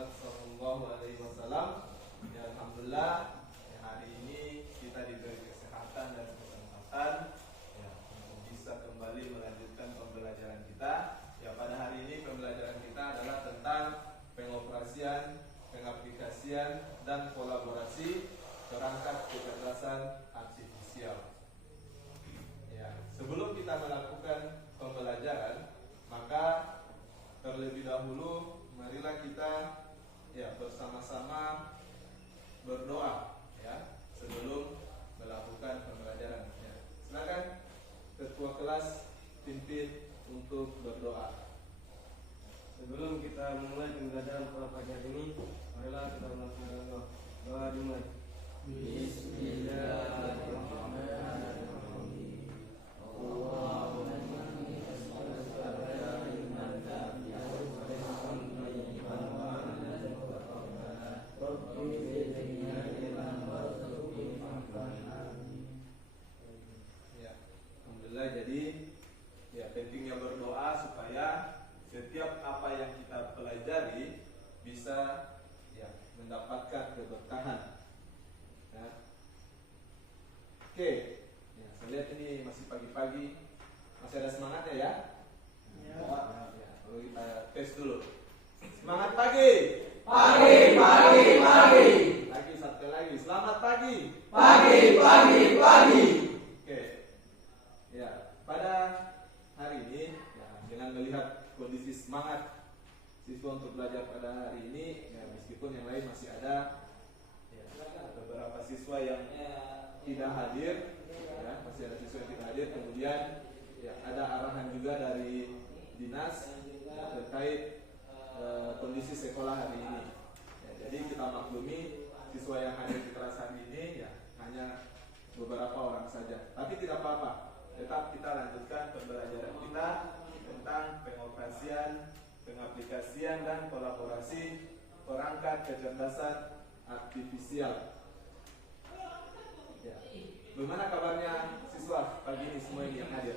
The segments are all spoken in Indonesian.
Muhammad SAW. Ya, alhamdulillah ya, hari ini kita diberi kesehatan dan kesempatan ya, untuk bisa kembali melanjutkan pembelajaran kita. Ya, pada hari ini pembelajaran kita adalah tentang pengoperasian, pengaplikasian dan kolaborasi perangkat kecerdasan artifisial. Ya, sebelum kita melakukan pembelajaran, maka terlebih dahulu marilah kita ya bersama-sama berdoa ya sebelum melakukan pembelajaran. Ya. Silakan ketua kelas pimpin untuk berdoa. Sebelum kita memulai pembelajaran pada pagi hari ini, marilah kita melakukan doa dimulai. Bismillahirrahmanirrahim. Allahumma inni as'aluka ilman nafi'an wa rizqan thayyiban wa 'amalan mutaqabbalan. Rabbi zidni ilman warzuqni fahman. Ya, alhamdulillah. Jadi ya pentingnya berdoa supaya setiap apa yang kita pelajari bisa ya mendapatkan keberkahan. Ya. Oke, ya, saya lihat ini masih pagi-pagi, masih ada semangatnya ya. Ya. Lalu kita tes dulu. Semangat pagi. Pagi. Lagi satu lagi. Selamat pagi. Pagi. Oke. Ya, pada hari ini ya, dengan melihat kondisi semangat siswa untuk belajar pada hari ini, ya, meskipun yang lain masih ada ya, beberapa siswa yang tidak hadir, ya, masih ada siswa yang tidak hadir. Kemudian ya, ada arahan juga dari dinas ya, terkait kondisi sekolah hari ini. Ya, jadi kita maklumi siswa yang hadir di kelas hari ini ya hanya beberapa orang saja. Tapi tidak apa-apa, tetap kita lanjutkan pembelajaran kita tentang pengoperasian, pengaplikasian dan kolaborasi perangkat kecerdasan artifisial. Ya. Bagaimana kabarnya siswa pagi ini semua ini yang hadir?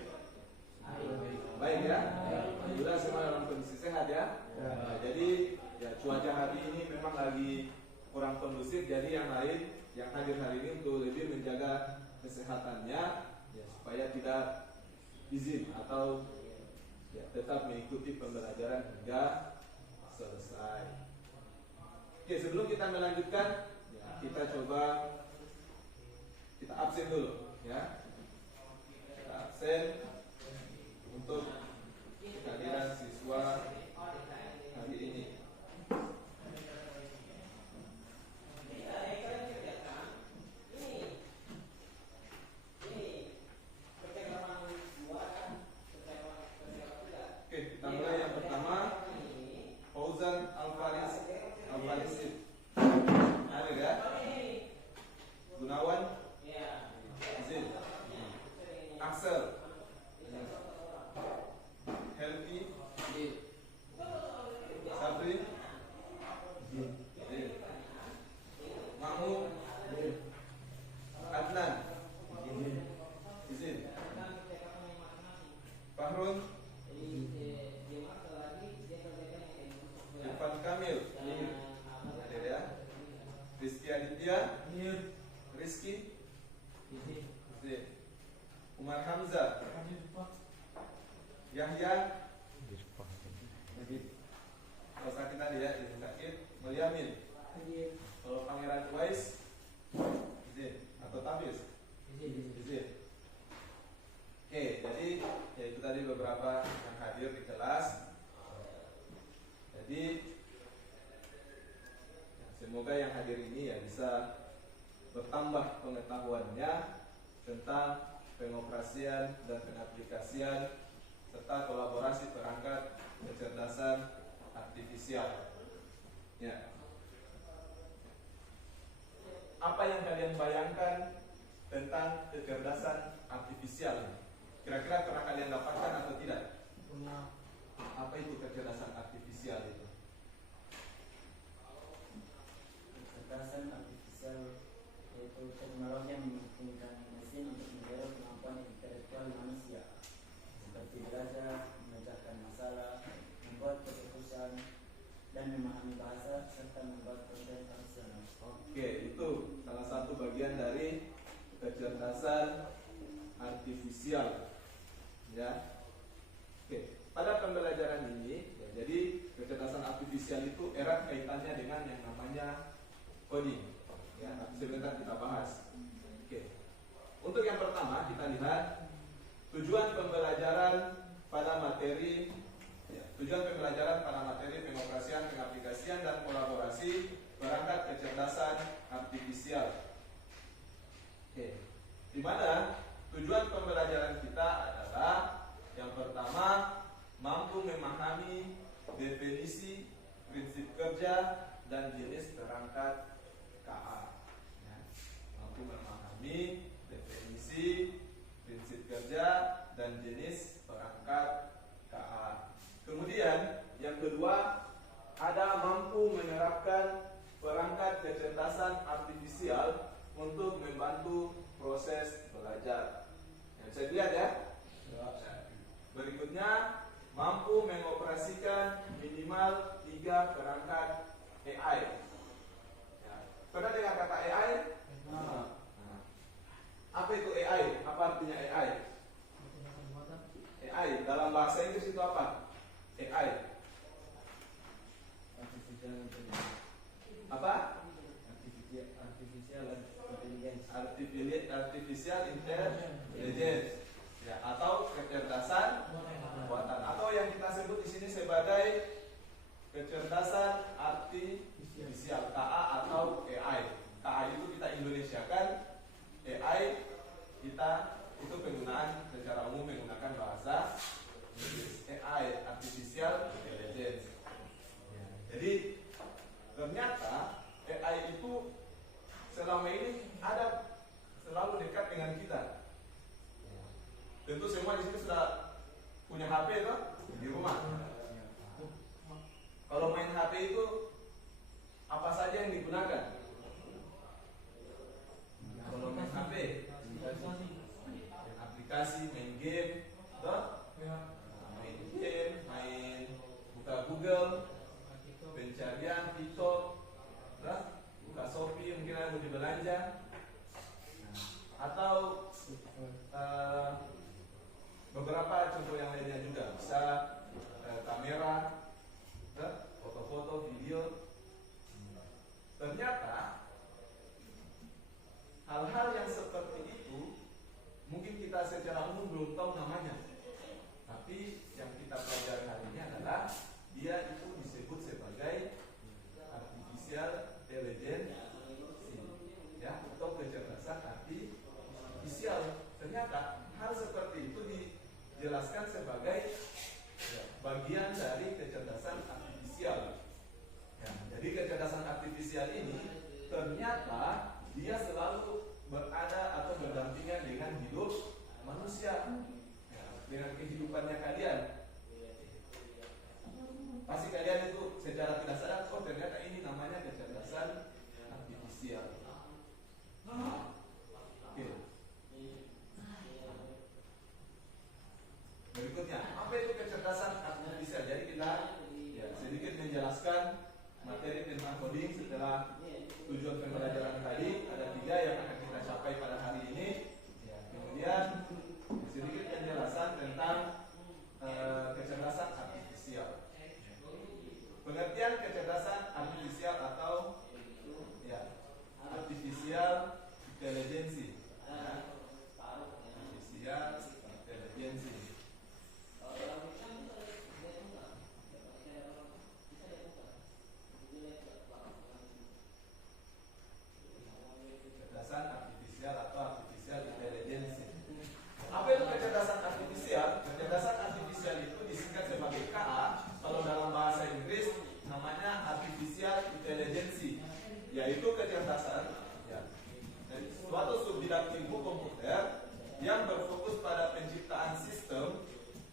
Baik ya? Alhamdulillah semua dalam kondisi sehat ya? Nah, jadi ya, cuaca hari ini memang lagi kurang kondusif, jadi yang lain yang hadir hari ini untuk lebih menjaga kesehatannya ya, supaya tidak izin atau ya, tetap mengikuti pembelajaran hingga selesai. Oke, sebelum kita melanjutkan ya, kita coba kita absen dulu ya. Kita absen untuk kehadiran siswa hari ini. Oke, kita mulai yang pertama. Fauzan Al-Farisib. Ada ya? Gunawan Izin. Axel. Helvi. Sabri. Izin. Mahmud. Adnan. Izin. Fahrun. Irfan Kamil. Ada ya? Rizky Aditya. Rizky. Izin. Umar Hamzah. Yahya. Kalau sakit tadi ya, izin sakit. Mulyamin. Kalau Pangeran Uwais, izin atau Tafiz? Izin. Oke, jadi ya itu tadi beberapa yang hadir di kelas. Jadi ya, semoga yang hadir ini ya bisa bertambah pengetahuannya tentang pengoperasian dan pengaplikasian serta kolaborasi perangkat kecerdasan artifisial. Ya. Apa yang kalian bayangkan tentang kecerdasan artifisial ini? Kira-kira pernah kalian dapatkan atau tidak? Apa itu kecerdasan artifisial itu? Kecerdasan artifisial yaitu teknologi yang memungkinkan mesin untuk menjawab kemampuan intelektual manusia, seperti belajar, memecahkan masalah, membuat keputusan, dan memahami bahasa serta membuat konten fungsional. Oke, itu salah satu bagian dari kecerdasan artifisial. Ya. Oke, pada pembelajaran ini, ya, jadi kecerdasan artifisial itu erat kaitannya dengan yang namanya coding. Ya, nanti sebentar kita bahas. Oke. Untuk yang pertama kita lihat tujuan pembelajaran pada materi, ya, tujuan pembelajaran pada materi pengoperasian, pengaplikasian dan kolaborasi perangkat kecerdasan artifisial. Oke. Di mana tujuan pembelajaran kita adalah yang pertama mampu memahami definisi, prinsip kerja dan jenis perangkat KA. Ya. Mampu memahami definisi, prinsip kerja dan jenis perangkat KA. Kemudian yang kedua ada mampu menerapkan perangkat kecerdasan artifisial untuk membantu proses belajar. Yang bisa dilihat ya. Berikutnya mampu mengoperasikan minimal 3 perangkat AI. Ya. Pernah dengar kata AI? Nah. Apa itu AI? Apa artinya AI? AI dalam bahasa Inggris itu apa? AI. Apa? Artificial intelligence. Ya, atau kecerdasan buatan, atau yang kita sebut di sini sebagai kecerdasan artifisial, KA atau AI. KA itu kita Indonesiakan, AI kita itu penggunaan secara umum menggunakan bahasa Inggris. AI, artificial intelligence. Ya, jadi ternyata AI itu selama ini ada selalu dekat dengan kita. Tentu semua di sini sudah punya HP toh di rumah. Kalau main HP itu apa saja yang digunakan? Kalau main HP, aplikasi, main game, toh? Main game, buka Google, pencarian TikTok, toh? Buka Shopee, mungkin ada mau belanja, atau beberapa contoh yang lainnya juga bisa kamera, foto-foto, video. Ternyata hal-hal yang seperti itu mungkin kita secara umum belum tahu namanya, tapi yang kita pelajari hari ini adalah dia itu disebut sebagai artificial intelligence, ya, atau kecerdasan artifisial. Ternyata hal seperti itu dijelaskan sebagai bagian dari kecerdasan artifisial. Ya, jadi kecerdasan artifisial ini ternyata dia selalu berada atau berdampingan dengan hidup manusia, ya, dengan kehidupannya kalian. Pasti kalian itu secara tidak sadar, oh ternyata ini namanya kecerdasan artifisial. Oke. Berikutnya, apa itu kecerdasan artifisial? Jadi kita ya, sedikit menjelaskan materi tentang coding setelah tujuan pembelajaran tadi. Ada 3 yang akan kita capai pada hari ini. Ya, kemudian sedikit penjelasan tentang kecerdasan artifisial. Pengertian kecerdasan artifisial atau ya, artificial intelligence. Ya, artificial intelligence. Kecerdasan artifisial atau artificial intelligence. Apa itu kecerdasan artifisial? Kecerdasan artifisial itu disingkat sebagai KA. Kalau dalam bahasa Inggris namanya artificial intelligence, yaitu kecerdasan ya, suatu subbidang ilmu komputer yang berfokus pada penciptaan sistem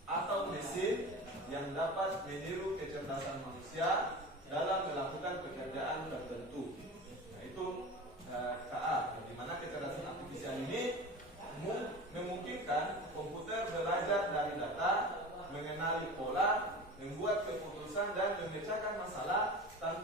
atau mesin yang dapat meniru kecerdasan manusia dalam melakukan pekerjaan tertentu. Nah, itu KA, di mana kecerdasan artifisial ini memungkinkan komputer belajar dari data, mengenali pola, membuat keputusan dan memecahkan masalah tanpa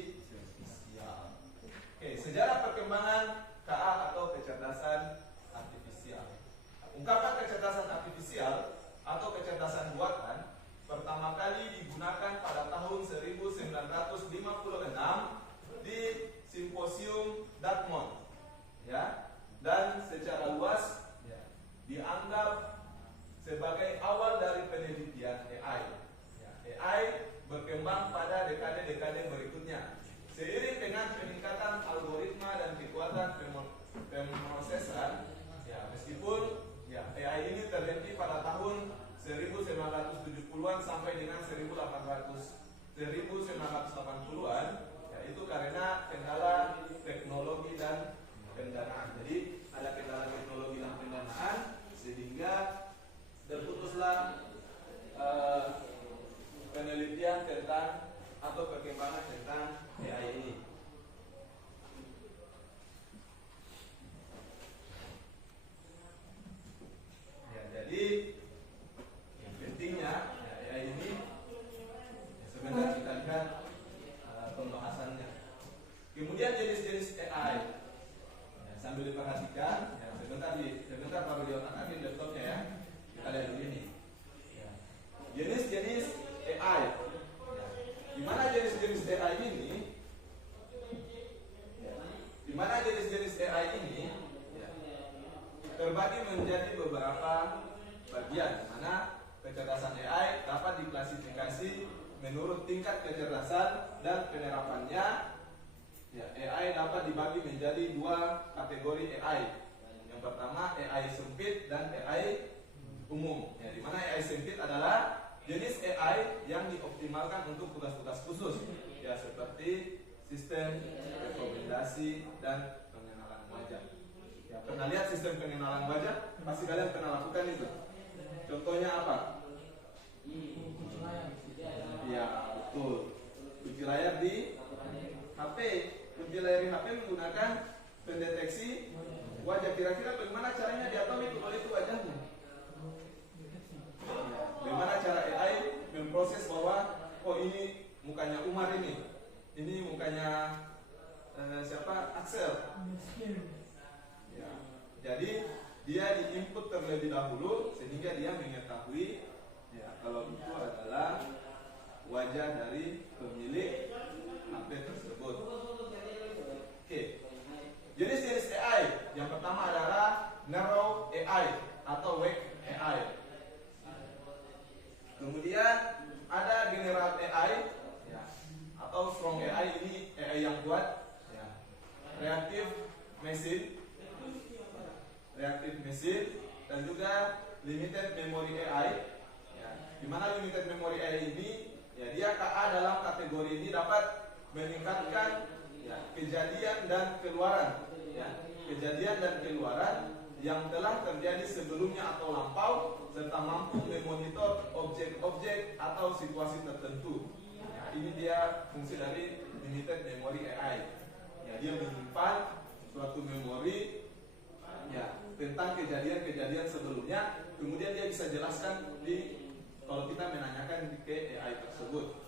artifisial. Oke, sejarah perkembangan KA atau kecerdasan artifisial. Ungkapan kecerdasan artifisial atau kecerdasan buatan pertama kali digunakan pada tahun 1956 di Simposium Dartmouth, ya, dan secara luas dianggap sebagai awal dari penelitian AI. AI berkembang pada dekade-dekade berikutnya. Seiring dengan peningkatan algoritma dan kekuatan pemrosesan, meskipun AI ini terhenti pada tahun 1970-an sampai dengan 1980-an, itu karena kendala teknologi dan pendanaan. Jadi ada kendala teknologi dan pendanaan sehingga terputuslah penelitian tentang atau perkembangan tentang AI ini. Jadi yang pentingnya AI ini sebentar kita lihat pembahasannya. Kemudian jenis-jenis AI. Sambil diperhatikan, sebentar baru di otak atik laptopnya ya. Kita lihat dulu ini. Jenis-jenis AI. Di mana jenis-jenis AI ini? Di mana jenis-jenis AI ini terbagi menjadi beberapa bagian, di mana kecerdasan AI dapat diklasifikasi menurut tingkat kecerdasan dan penerapannya. AI dapat dibagi menjadi dua kategori AI. Yang pertama AI sempit dan AI umum. Di mana AI sempit adalah jenis AI yang dioptimalkan untuk tugas-tugas khusus, seperti sistem rekomendasi dan pengenalan wajah. Pernah lihat sistem pengenalan wajah? Pasti kalian pernah lakukan itu. Contohnya apa? Ya, betul. Kunci layar di HP. Kunci layar di HP menggunakan pendeteksi wajah. Kira-kira bagaimana caranya dia tahu itu kalau itu wajahnya? Bagaimana cara AI memproses bahwa ini mukanya Umar ini mukanya siapa? Axel. Jadi dia diinput terlebih dahulu sehingga dia mengetahui kalau itu adalah wajah dari pemilik HP tersebut. Oke. Jenis-jenis AI yang pertama adalah narrow AI atau weak AI. Kemudian ada general AI atau strong AI, ini AI yang kuat. Reactive machine, dan juga limited memory AI. Di mana limited memory AI ini, dia KA dalam kategori ini dapat meningkatkan kejadian dan keluaran yang telah terjadi sebelumnya atau lampau, serta mampu memonitor objek-objek atau situasi tertentu. Ini dia fungsi dari limited memory AI. Dia menyimpan suatu memori tentang kejadian-kejadian sebelumnya, kemudian dia bisa jelaskan kalau kita menanyakan ke AI tersebut.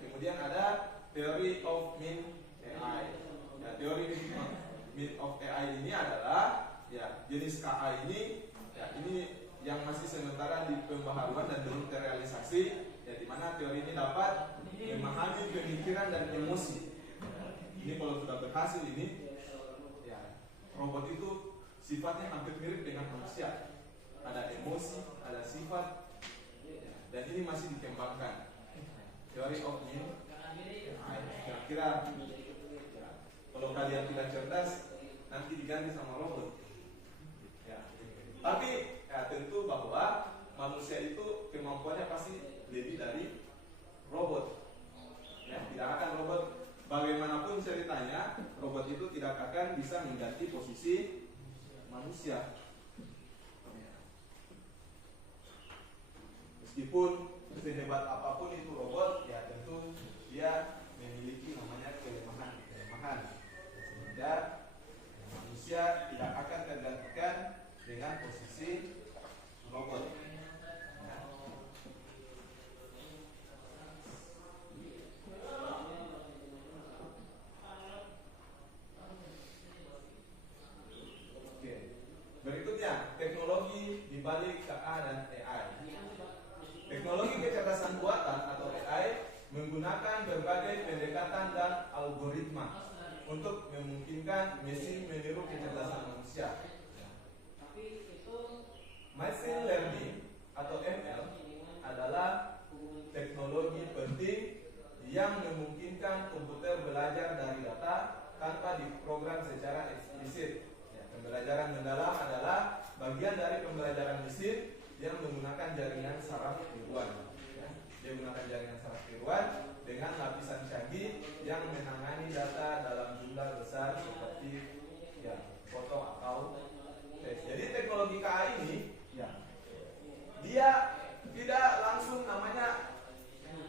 Kemudian ada theory of mean AI. Teori mean of AI ini adalah jenis KA ini yang masih sementara di pembaharuan dan belum terrealisasi, di mana teori ini dapat memahami pemikiran dan emosi. Ini kalau sudah berhasil ini, robot itu sifatnya hampir mirip dengan manusia. Ada emosi, ada sifat, dan ini masih dikembangkan. Teori of mean AI. Kira-kira kalau kalian tidak cerdas, nanti diganti sama robot. Tapi tentu bahwa manusia itu kemampuannya pasti lebih dari robot. Tidak akan robot, bagaimanapun ceritanya, robot itu tidak akan bisa mengganti posisi manusia. Meskipun sehebat apapun itu robot, tentu dia memiliki namanya kelemahan. Sehingga manusia tidak akan tergantikan dengan posisi robot. menggunakan berbagai pendekatan dan algoritma untuk memungkinkan mesin meniru kecerdasan manusia. Machine learning atau ML adalah teknologi penting yang memungkinkan komputer belajar dari data tanpa diprogram secara eksplisit. Pembelajaran mendalam adalah bagian dari pembelajaran mesin yang menggunakan jaringan saraf tiruan. Dia menggunakan jaringan saraf tiruan dengan lapisan canggih yang menangani data dalam jumlah besar seperti foto atau teks. Jadi teknologi KA ini dia tidak langsung namanya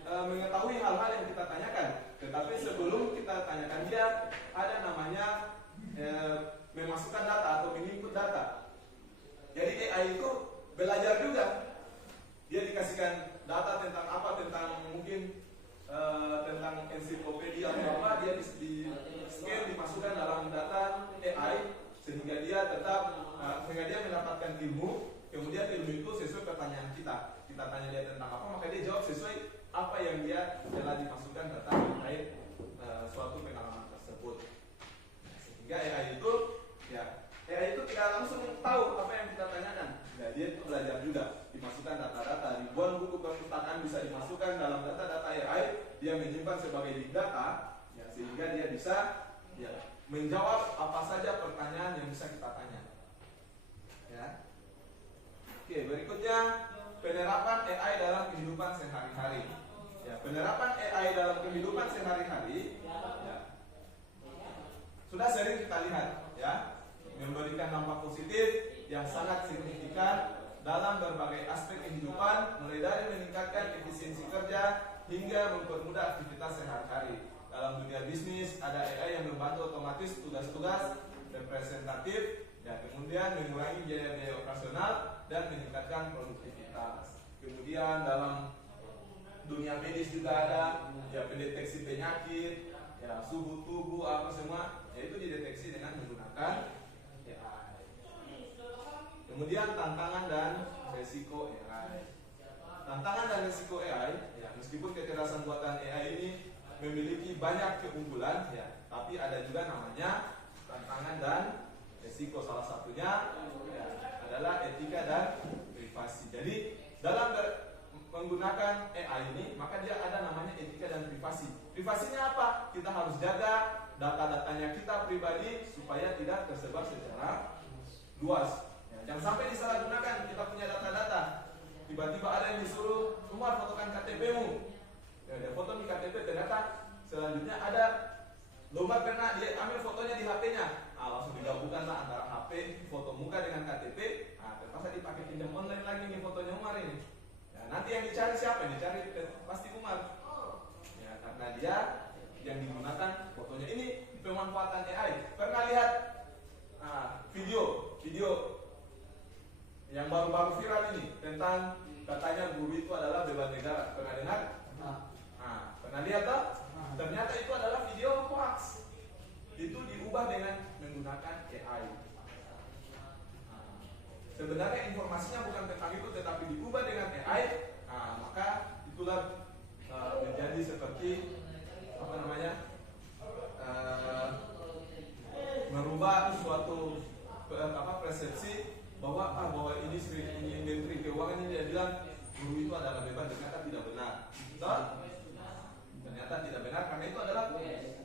mengetahui hal-hal yang kita tanyakan, tetapi sebelum kita tanyakan dia ada namanya memasukkan data atau menginput data. Jadi AI itu belajar juga. Dia dikasihkan data tentang apa, tentang mungkin tentang ensiklopedia atau apa, dia di scan dimasukkan dalam data AI sehingga dia mendapatkan ilmu. Kemudian ilmu itu sesuai pertanyaan kita. Kita tanya dia tentang apa, maka dia jawab sesuai apa yang dia telah dimasukkan data terkait suatu pengalaman tersebut. Sehingga AI itu tidak langsung tahu apa yang kita tanyakan. Dia itu belajar juga, dimasukkan data-data, ribuan buku perpustakaan bisa dimasukkan dalam data-data AI. Dia menyimpan sebagai big data, sehingga dia bisa menjawab apa saja pertanyaan yang bisa kita tanya. Oke, berikutnya penerapan AI dalam kehidupan sehari-hari. Penerapan AI dalam kehidupan sehari-hari sudah sering kita lihat, memberikan dampak positif yang sangat signifikan dalam berbagai aspek kehidupan, mulai dari meningkatkan efisiensi kerja hingga mempermudah aktivitas sehari-hari. Dalam dunia bisnis, ada AI yang membantu otomatis tugas-tugas representatif, kemudian mengurangi biaya-biaya operasional dan meningkatkan produktivitas. Kemudian dalam dunia medis juga ada pendeteksi penyakit, suhu tubuh apa semua, itu dideteksi dengan menggunakan AI. Kemudian tantangan dan resiko AI. Tantangan dan resiko AI, meskipun kecerdasan buatan AI ini memiliki banyak keunggulan, tapi ada juga namanya tantangan dan resiko. Salah satunya adalah etika dan privasi. Jadi dalam menggunakan AI ini, maka dia ada namanya etika dan privasi. Privasinya apa? Kita harus jaga data-datanya kita pribadi supaya tidak tersebar secara luas. Jangan sampai disalahgunakan. Kita punya data-data, tiba-tiba ada yang disuruh, Umar fotokan KTP-mu. Dia foto di KTP, ternyata selanjutnya ada lomba karena dia ambil fotonya di HP-nya. Langsung digabungkanlah antara HP, foto muka dengan KTP. Terpaksa dipakai pinjam online lagi nih fotonya Umar ini. Nanti yang dicari siapa? Yang dicari pasti Umar. Karena dia yang digunakan fotonya. Ini pemanfaatan AI. Pernah lihat video yang baru-baru viral ini tentang katanya guru itu adalah beban negara. Pernah dengar? Pernah lihat toh? Ternyata itu adalah video hoax. Itu diubah dengan menggunakan AI. Sebenarnya informasinya bukan tentang itu, tetapi diubah dengan AI. Maka itulah menjadi seperti merubah suatu persepsi bahwa ini Menteri Keuangan ini dia bilang guru itu adalah beban, ternyata tidak benar. Ternyata tidak benar karena itu adalah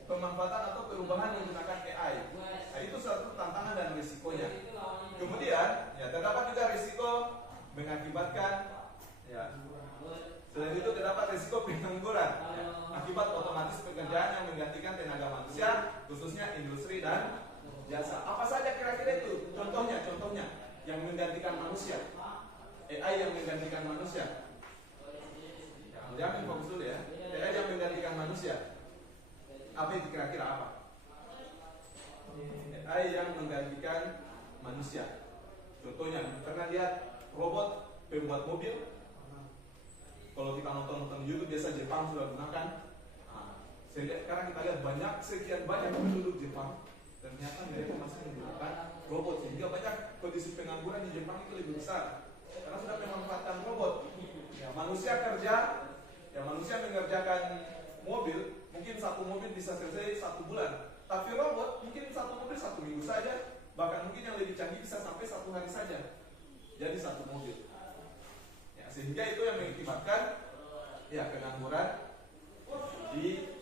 pemanfaatan atau perubahan menggunakan AI. Itu satu tantangan dan risikonya. Kemudian terdapat juga risiko mengakibatkan selain itu terdapat risiko pengangguran akibat otomatis pekerjaan yang menggantikan tenaga manusia, khususnya industri dan jasa. Apa saja kira-kira itu? Contohnya yang menggantikan manusia, AI yang menggantikan manusia. Jangan fokus dulu ya. AI yang menggantikan manusia. Apa itu kira-kira apa? AI yang menggantikan manusia. Contohnya, pernah lihat robot pembuat mobil? Kalau kita nonton YouTube biasa Jepang sudah gunakan. Sekarang kita lihat sekian banyak penduduk Jepang, ternyata mereka masih menggunakan robot, sehingga banyak kondisi pengangguran di Jepang itu lebih besar karena sudah memanfaatkan robot. Manusia kerja, manusia mengerjakan mobil, mungkin satu mobil bisa selesai 1 bulan, tapi robot mungkin satu mobil 1 minggu saja, bahkan mungkin yang lebih canggih bisa sampai 1 hari saja. Jadi 1 mobil. Ya, sehingga itu yang mengakibatkan ya pengangguran di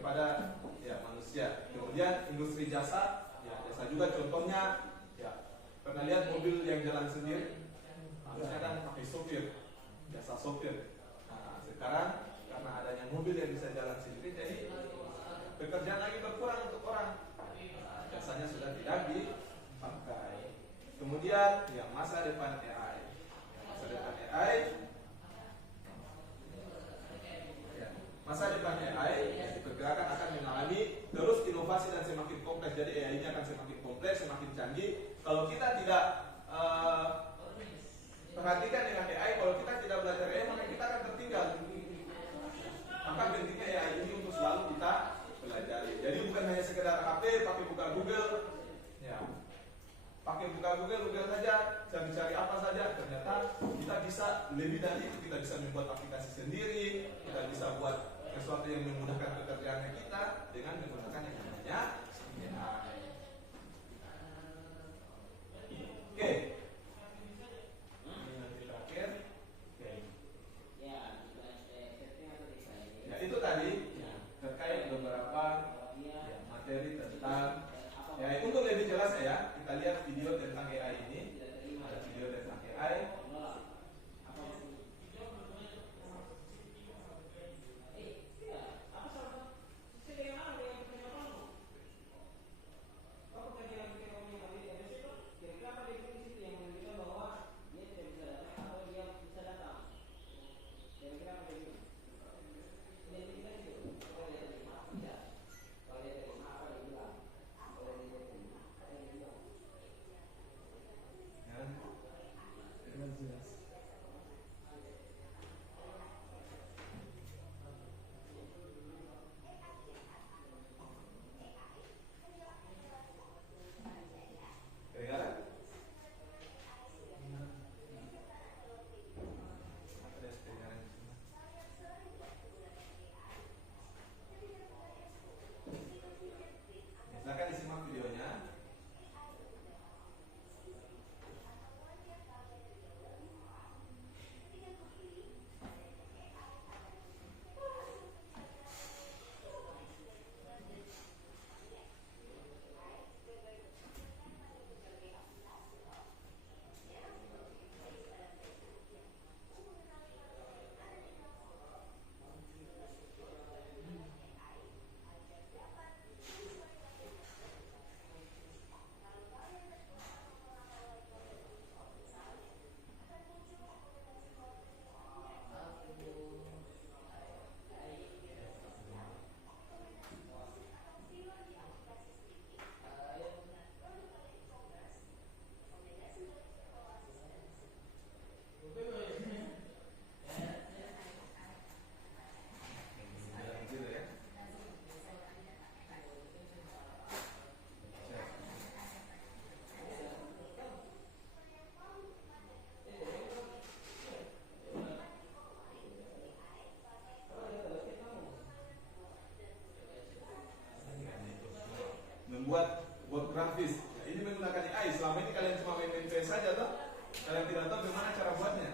kepada ya manusia. Kemudian industri jasa, ya jasa juga contohnya ya pernah lihat mobil yang jalan sendiri, harusnya kan pakai sopir, jasa sopir. Nah, sekarang karena adanya mobil yang bisa jalan sendiri, jadi pekerjaan lagi berkurang untuk orang. Nah, jasanya sudah tidak dipakai. Kemudian ya masa depan AI. Masa depan AI. Ya, masa depan AI diperkirakan akan mengalami terus inovasi dan semakin kompleks. Jadi AI ini akan semakin kompleks, semakin canggih. Kalau kita tidak perhatikan dengan AI, kalau kita tidak belajar AI, maka kita akan tertinggal. Maka pentingnya AI ini untuk selalu kita pelajari. Jadi bukan hanya sekedar HP, pakai buka Google, ya, pakai buka Google saja, cari-cari apa saja. Ternyata kita bisa lebih dari itu. Kita bisa membuat aplikasi sendiri, kita bisa buat sesuatu yang memudahkan pekerjaannya kita dengan menggunakan yang namanya AI. Oke. Ya, itu tadi ya, terkait beberapa ya, materi tentang AI. Untuk lebih jelas ya, kita lihat video tentang AI ini. Ada video tentang AI. Silakan disimak videonya. Membuat bot grafis. Nah, ini menggunakan AI. Selama ini kalian cuma main PS saja toh. Kalian tidak tahu bagaimana cara buatnya.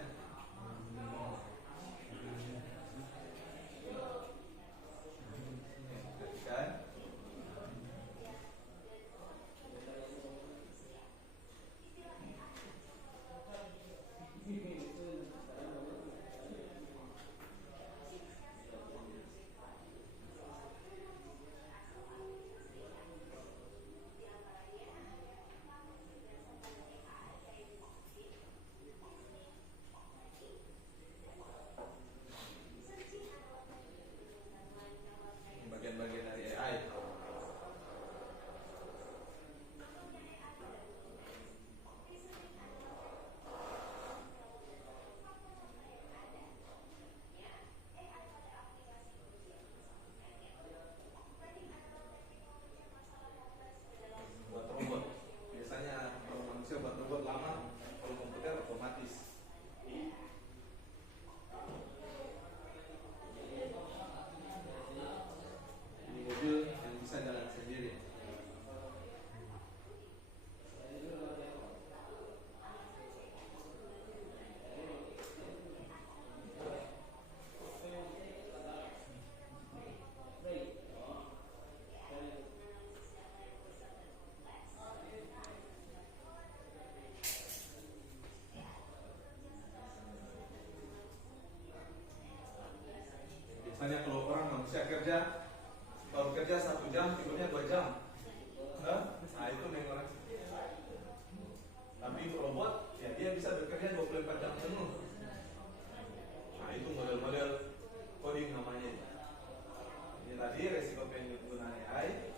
Kan? Kalau kerja 1 jam, tidurnya 2 jam. Nah itu memang. Tapi robot, ya dia bisa bekerja 24 jam penuh. Nah itu model-model coding namanya. Ini tadi resiko penggunaan AI.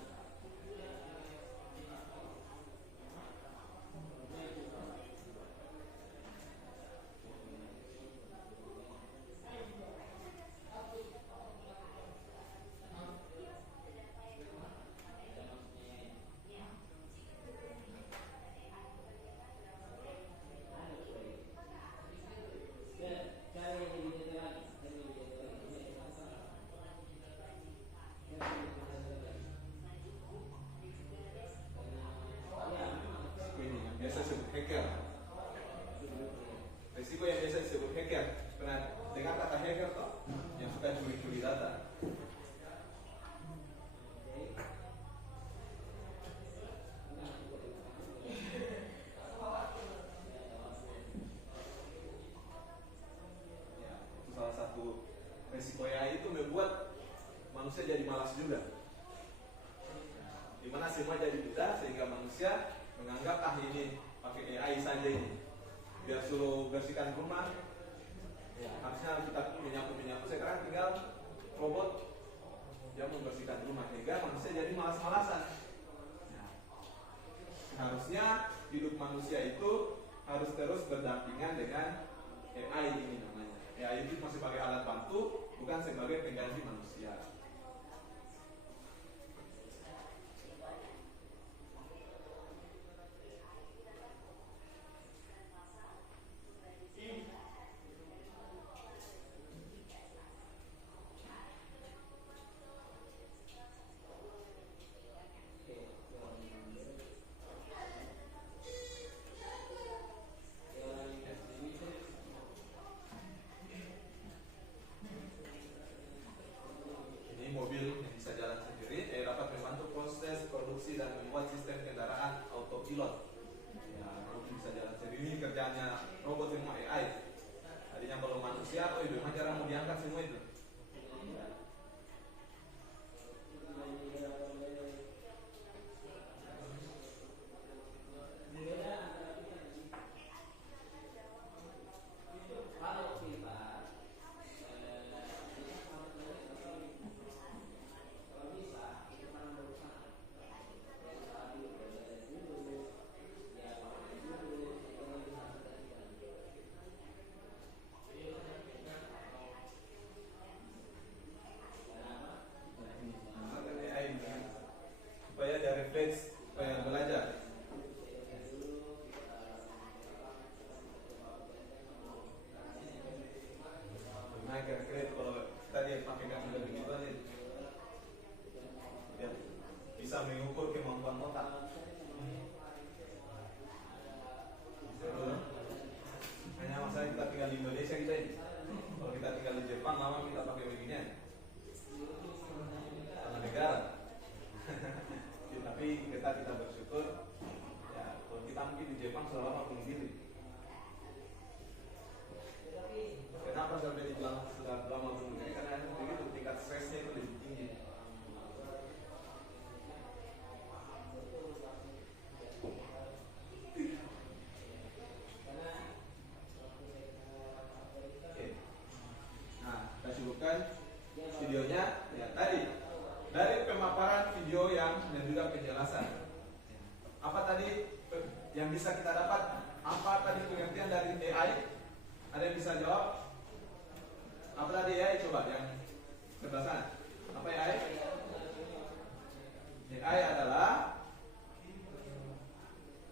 Resiko yang biasa disebut hacker. Pernah dengar kata hacker toh? Yang suka curi-curi data. Ya, itu salah satu resiko AI itu membuat manusia jadi malas juga. Dimana semua jadi mudah sehingga manusia menganggap ini pakai AI saja ini. Biar suruh bersihkan rumah, ya, harusnya kita menyapu, sekarang tinggal robot yang membersihkan rumah sehingga manusia jadi malas-malasan. Nah, harusnya hidup manusia itu harus terus berdampingan dengan AI ini namanya. AI itu masih sebagai alat bantu, bukan sebagai pengganti manusia. Mobil yang bisa jalan sendiri dapat membantu proses produksi dan membuat sistem kendaraan autopilot. Ya, mobil bisa jalan sendiri. Ini kerjanya robot semua AI. Tadinya kalau manusia, memang jarang mau diangkat semua itu. Supaya ada refleks, supaya belajar. Nah, kira-kira kalau tadi pakai gambar begitu aja, ya, bisa mengukur kemampuan otak. Hanya masalah kita tinggal di Indonesia kita ini. Kalau kita tinggal di Jepang lama kita pakai beginian. Sama negara. Ya, tapi kita bersyukur. Ya, kalau kita mungkin di Jepang sudah lama bunuh diri. Kenapa sampai dibilang sudah lama bunuh diri? Karena begitu tingkat stresnya itu lebih tinggi. Oke. Nah, kita cukupkan videonya. Ya, tadi dari pemaparan video dan juga penjelasan. Apa tadi yang bisa kita dapat? Apa tadi pengertian dari AI? Ada yang bisa jawab? Apa tadi AI? Coba yang sebelah sana. Apa AI? AI adalah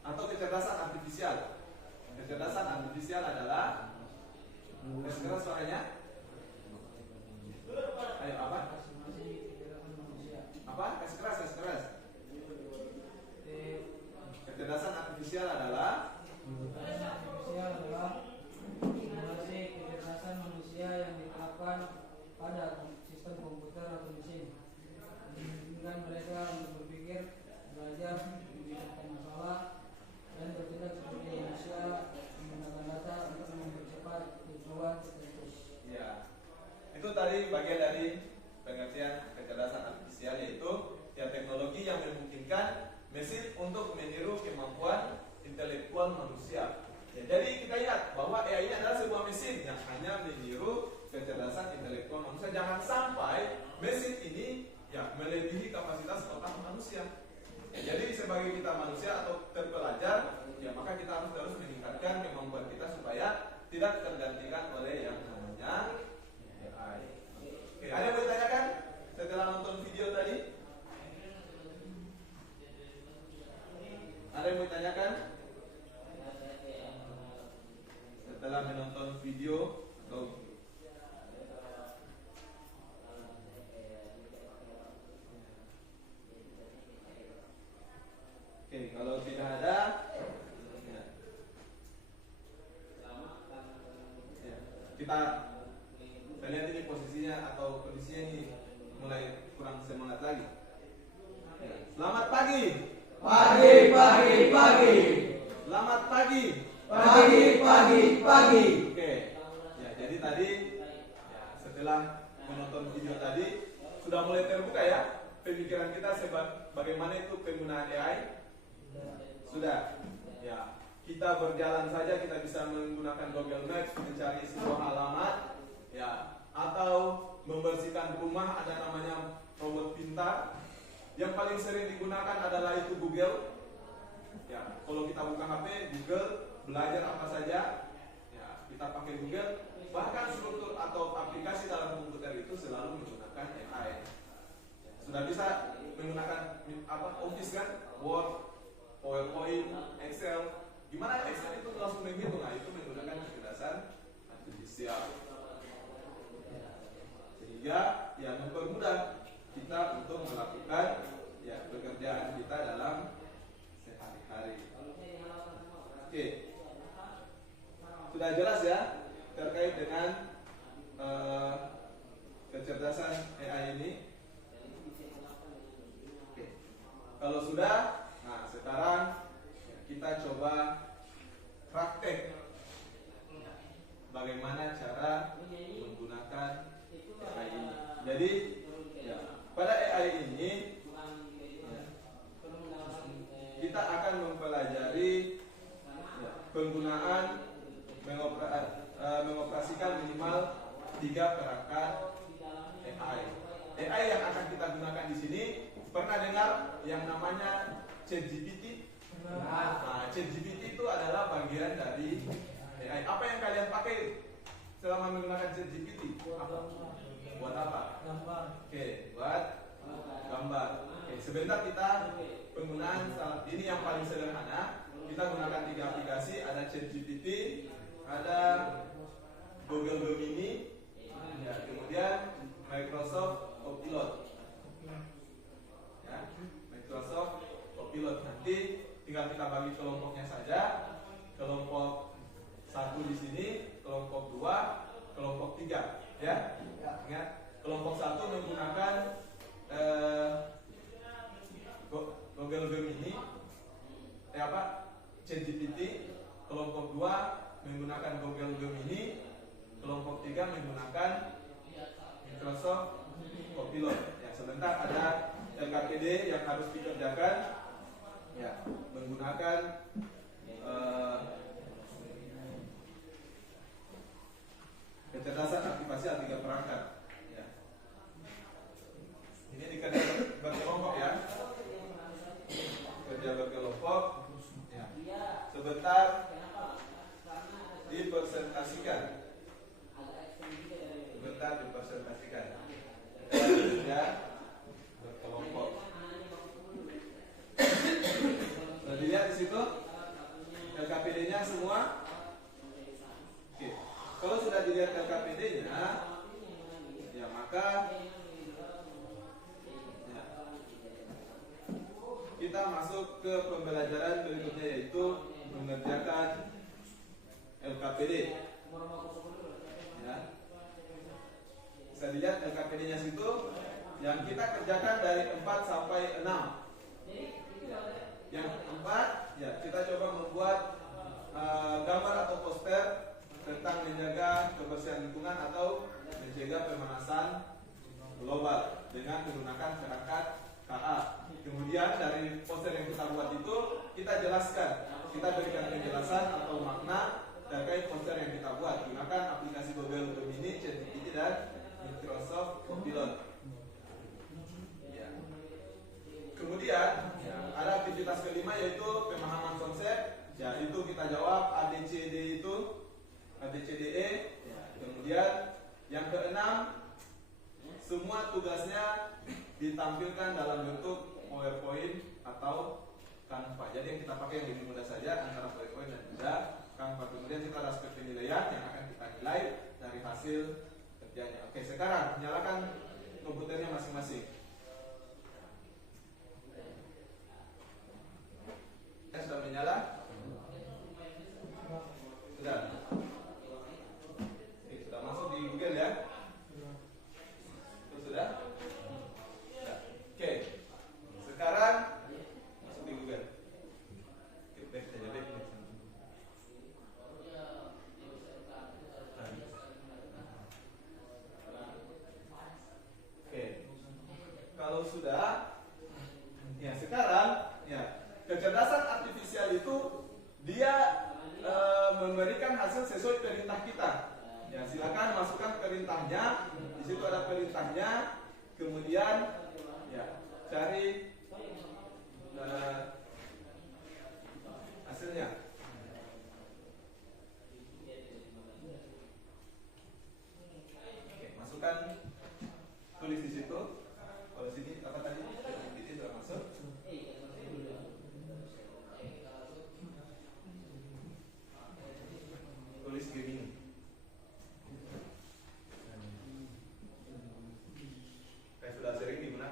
atau kecerdasan artifisial. Kecerdasan artifisial adalah keras suaranya. Ayo apa? Apa? Keras. Kecerdasan artifisial adalah simulasi kecerdasan manusia yang diterapkan pada sistem komputer atau mesin, memungkinkan mereka untuk berpikir, belajar, memecahkan masalah, dan bertindak seperti manusia, menggunakan data untuk mempercepat tujuan tertentu. Ya, itu tadi bagian dari pengertian kecerdasan artifisial, yaitu kemampuan manusia. Jangan sampai mesin ini ya melebihi kapasitas otak manusia. Jadi sebagai kita manusia atau terpelajar, ya maka kita harus terus meningkatkan kemampuan kita supaya tidak tergantikan oleh yang namanya AI. Oke, ada yang mau ditanyakan setelah nonton video tadi? Ada yang mau ditanyakan setelah menonton video atau Oke, kalau tidak ada, ya. Kita saya lihat ini posisinya atau kondisinya ini mulai kurang semangat lagi. Ya. Selamat pagi. Pagi, pagi, pagi. Selamat pagi. Pagi, pagi, pagi. Oke, ya jadi tadi ya, setelah menonton video tadi sudah mulai terbuka ya pemikiran kita bagaimana itu penggunaan AI. Sudah, ya kita berjalan saja kita bisa menggunakan Google Maps mencari sebuah alamat, ya atau membersihkan rumah ada namanya robot pintar. Yang paling sering digunakan adalah itu Google. Ya, kalau kita buka HP, Google belajar apa saja, ya kita pakai Google. Bahkan struktur atau aplikasi dalam komputer itu selalu menggunakan AI. Sudah bisa menggunakan Office kan, Word, PowerPoint, Excel. Gimana Excel itu langsung menghitung? Nah, itu menggunakan kecerdasan artifisial. Sehingga ya mempermudah kita untuk melakukan ya pekerjaan kita dalam sehari-hari. Oke. Sudah jelas ya terkait dengan kecerdasan AI ini. Oke. Kalau sudah, nah sekarang kita coba praktek bagaimana cara menggunakan AI ini. Jadi ya, pada AI ini ya, kita akan mempelajari ya, penggunaan mengoperasikan minimal 3 perangkat AI. AI yang akan kita gunakan di sini pernah dengar yang namanya ChatGPT? Nah, ChatGPT itu adalah bagian dari AI. Apa yang kalian pakai selama menggunakan ChatGPT? Buat apa? Oke, buat gambar. Oke, sebentar kita penggunaan ini yang paling sederhana. Kita gunakan 3 aplikasi, ada ChatGPT, ada Google Gemini, ya, kemudian Microsoft Copilot. Ya, Microsoft Copilot nanti tinggal kita bagi kelompoknya saja. Kelompok 1 di sini, kelompok 2, kelompok 3, ya. Ingat, kelompok 1 menggunakan Google Gemini, ChatGPT. Kelompok 2 menggunakan Google Gemini. Kelompok 3 menggunakan Microsoft Copilot. Ya, sebentar ada LKPD yang harus dikerjakan. Ya, menggunakan kecerdasan artifisial 3 perangkat. Ya. Ini dikerjakan berkelompok ya. Kerja berkelompok. Ya. Sebentar dipresentasikan. Sebentar dipresentasikan. Kerja berkelompok. Sudah dilihat di situ LKPD-nya semua. Oke. Kalau sudah dilihat LKPD-nya, ya maka ya, kita masuk ke pembelajaran berikutnya yaitu mengerjakan LKPD. Ya. Bisa dilihat LKPD-nya situ yang kita kerjakan dari 4 sampai 6. Yang 4, ya kita coba membuat gambar atau poster tentang menjaga kebersihan lingkungan atau mencegah pemanasan global dengan menggunakan perangkat KA. Kemudian dari poster yang kita buat itu kita jelaskan, kita berikan penjelasan atau makna terkait poster yang kita buat. Gunakan aplikasi Google Gemini, ChatGPT dan Kemudian ada aktivitas kelima yaitu pemahaman konsep. Ya, itu kita jawab ABCD itu ABCDE. Ya, kemudian yang keenam, semua tugasnya ditampilkan dalam bentuk PowerPoint atau Canva. Jadi yang kita pakai yang lebih mudah saja antara PowerPoint dan juga Canva. Kemudian kita ada aspek penilaian yang akan kita nilai dari hasil kerjanya. Oke, sekarang nyalakan komputernya masing-masing. Sudah menyala? Sudah. Oke, sudah masuk di Google ya? Itu sudah? Sudah. Oke. Sekarang masuk di Google. Oke, back saja, back. Oke. Kalau sudah, ya sekarang ya kecerdasan artifisial itu dia memberikan hasil sesuai perintah kita. Ya, silakan masukkan perintahnya. Di situ ada perintahnya. Kemudian ya cari hasilnya. Oke, masukkan, tulis di situ. Kalau sini apa tadi? Ini sudah masuk. Tulis Gemini. Kayak sudah sering digunakan.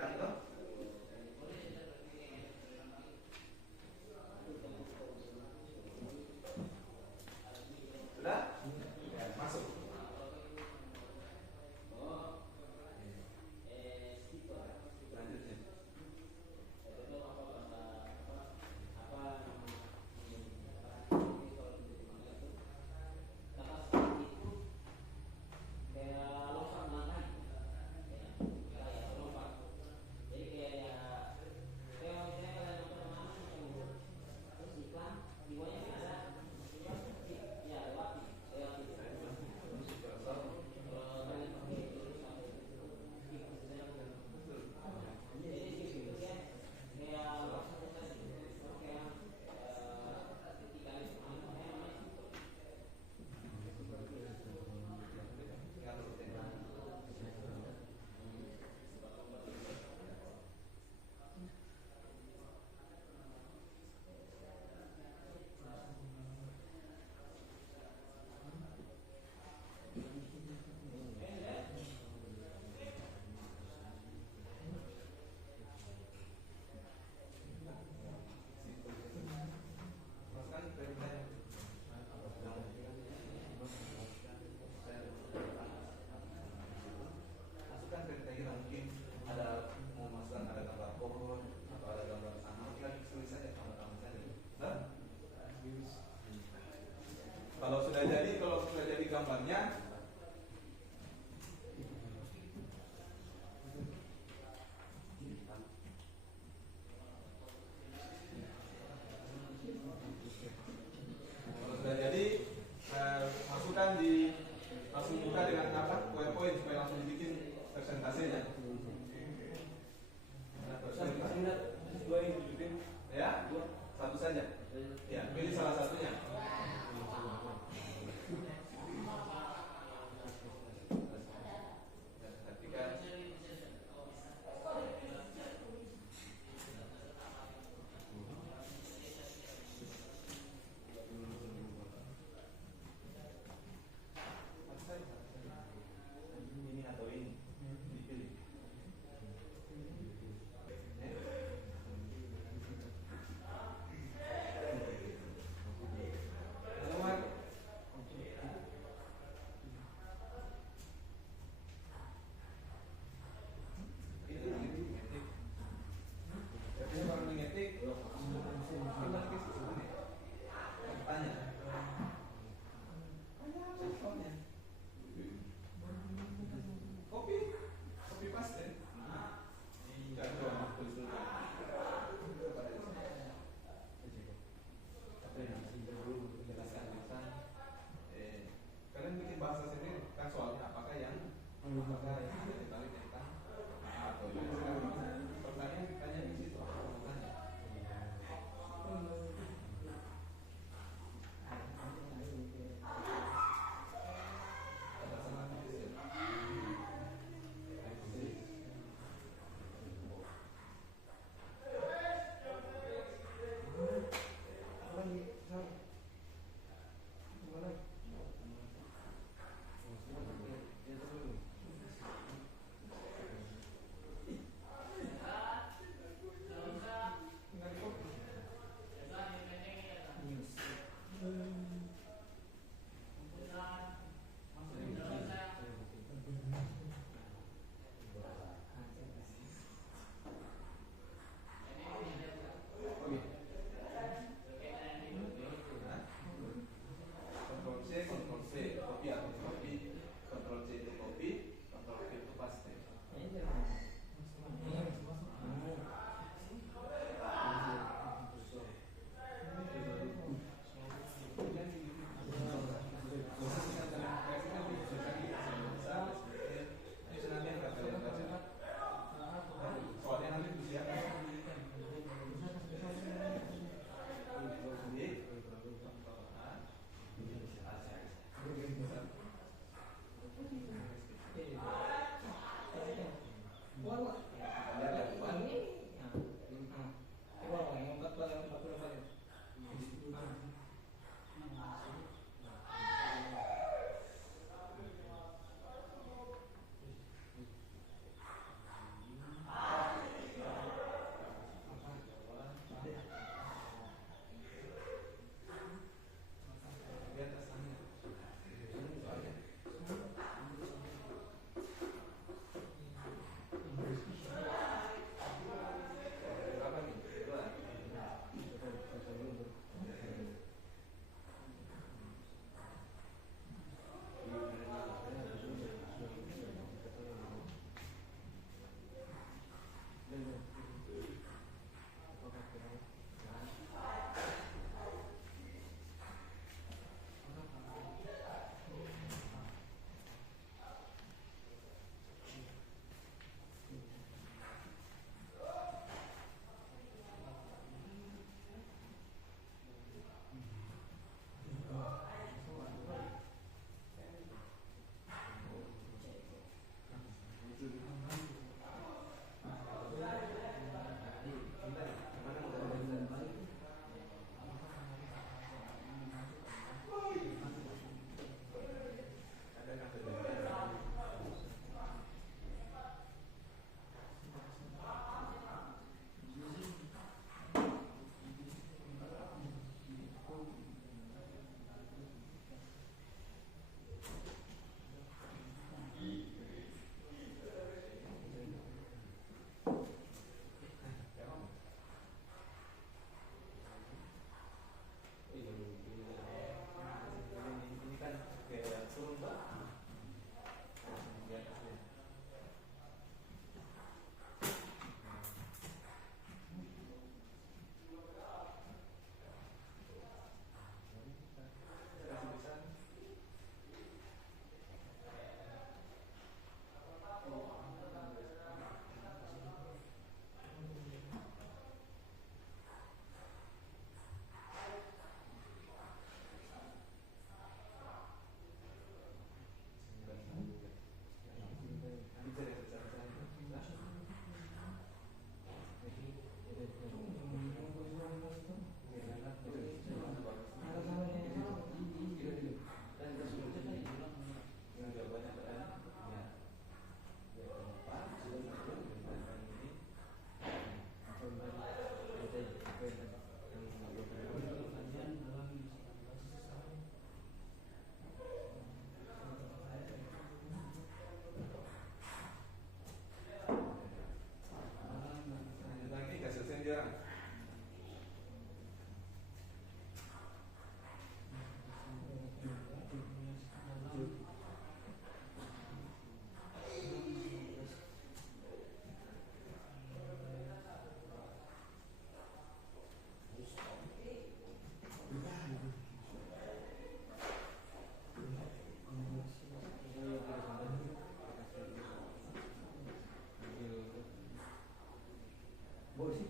Ya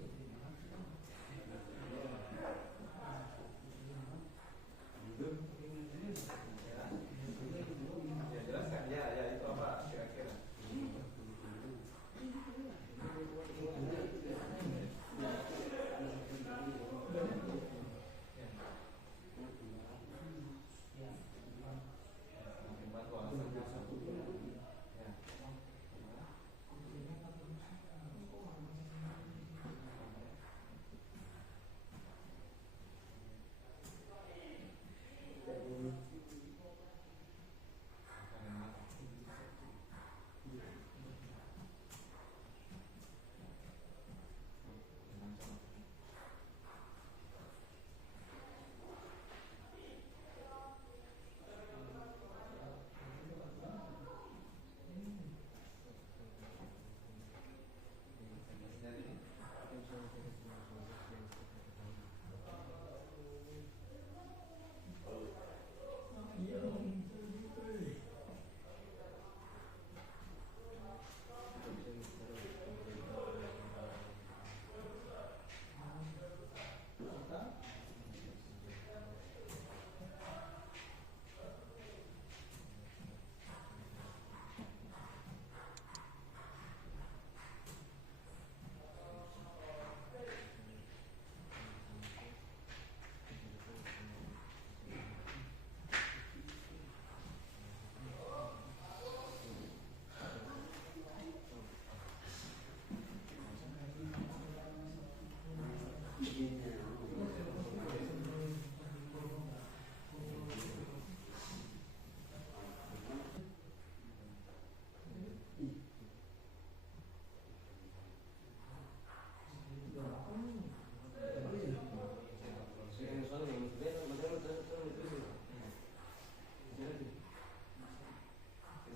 jelaskan ya itu apa kira-kira.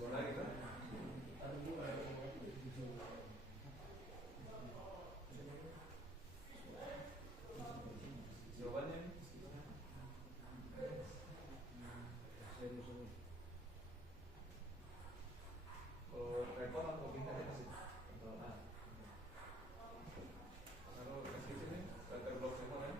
Gimana gitu? Jawabannya kalau rekor atau bintangnya kasih atau kalau kasih sini letter block semua kan?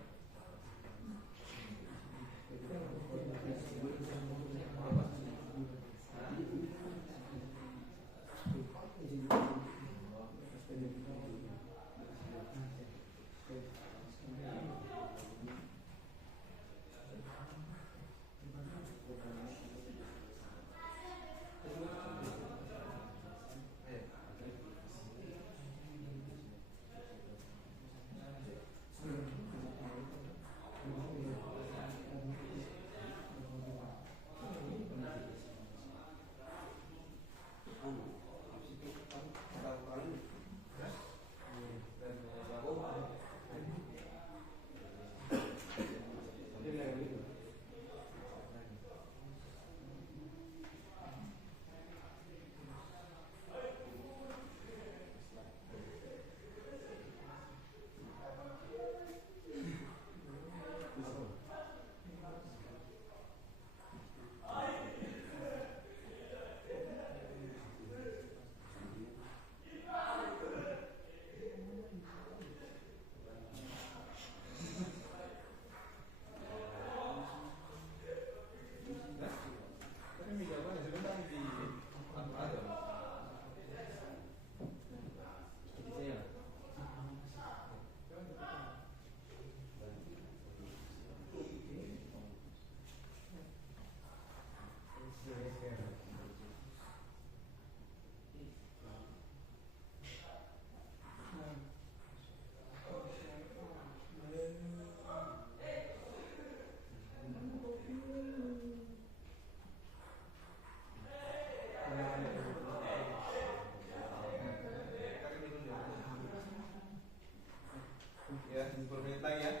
Ya, berminta ya.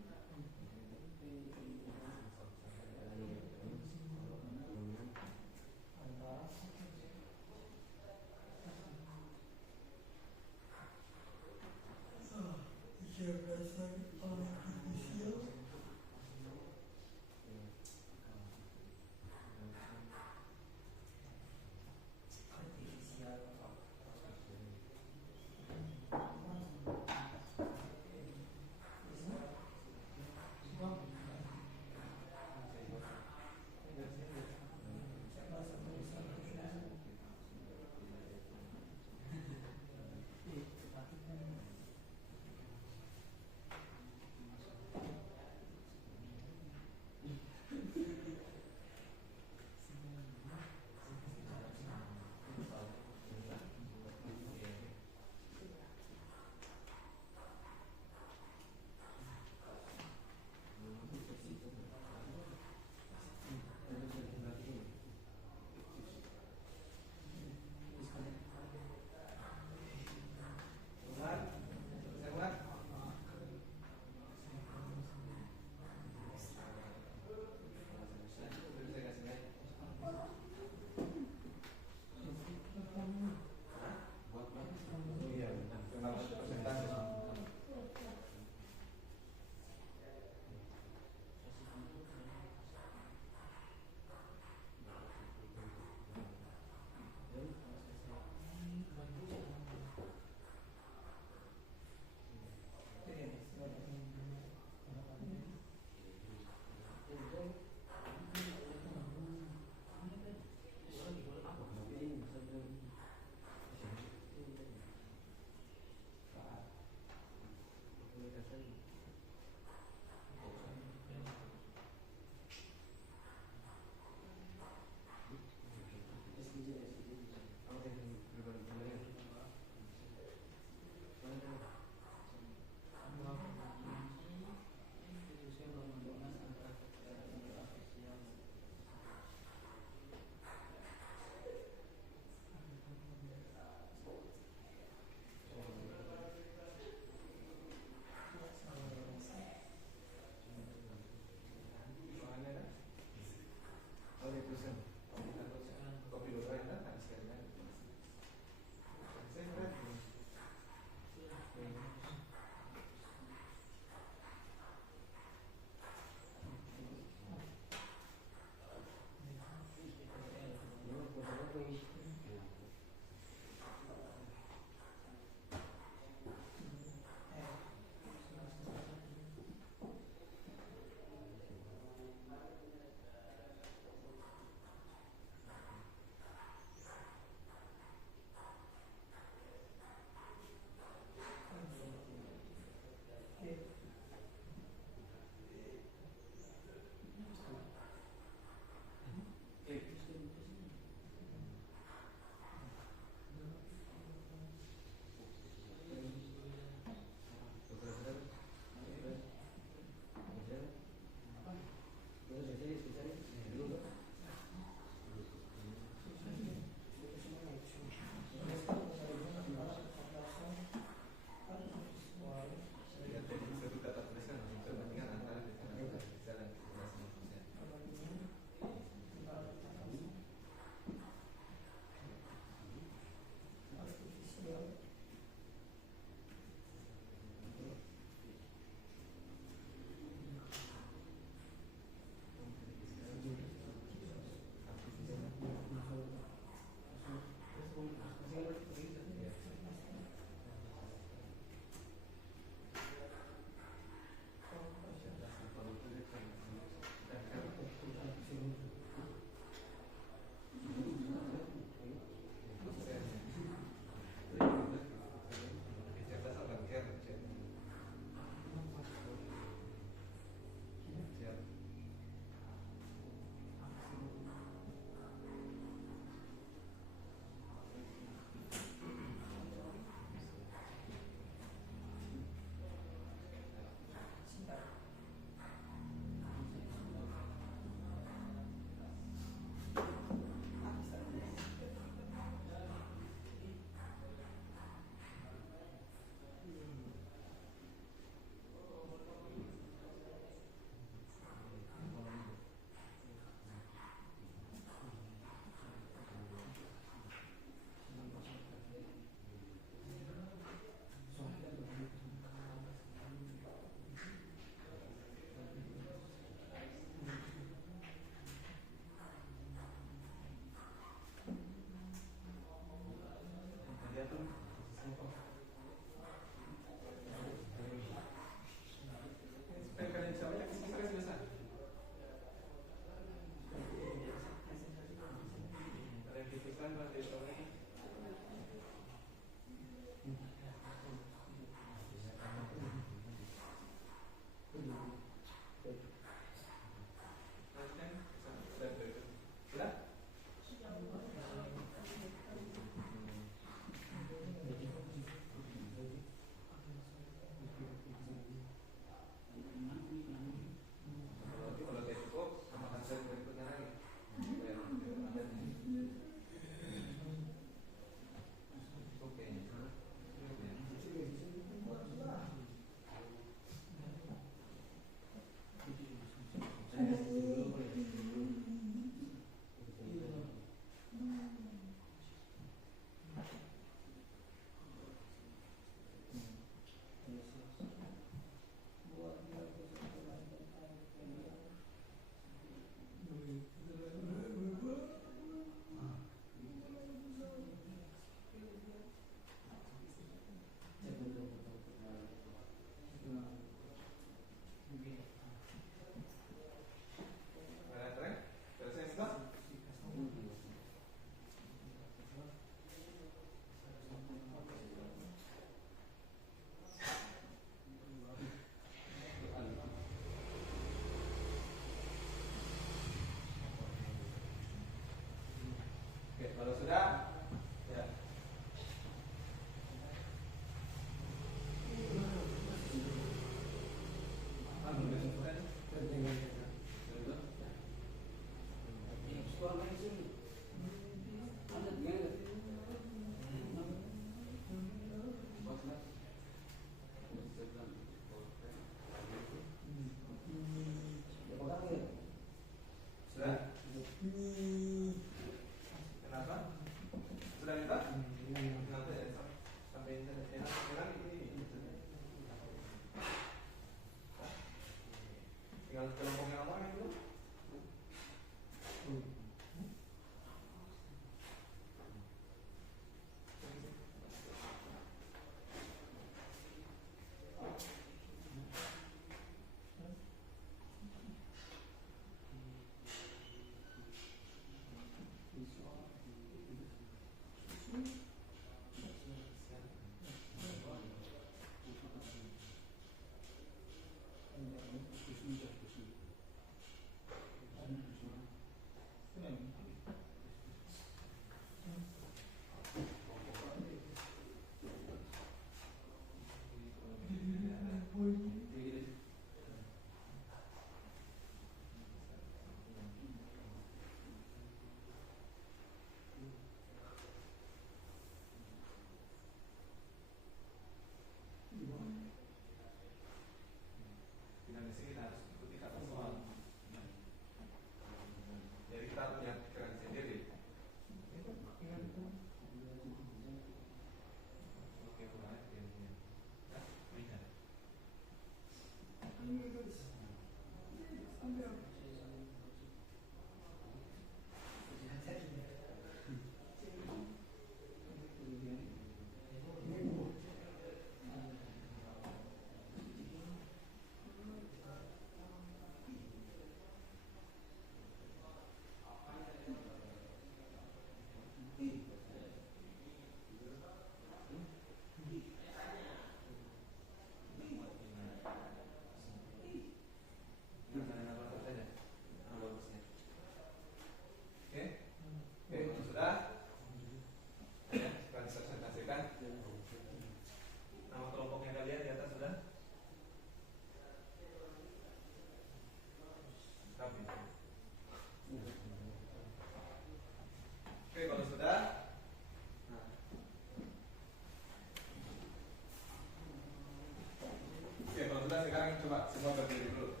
semua berdiri dulu.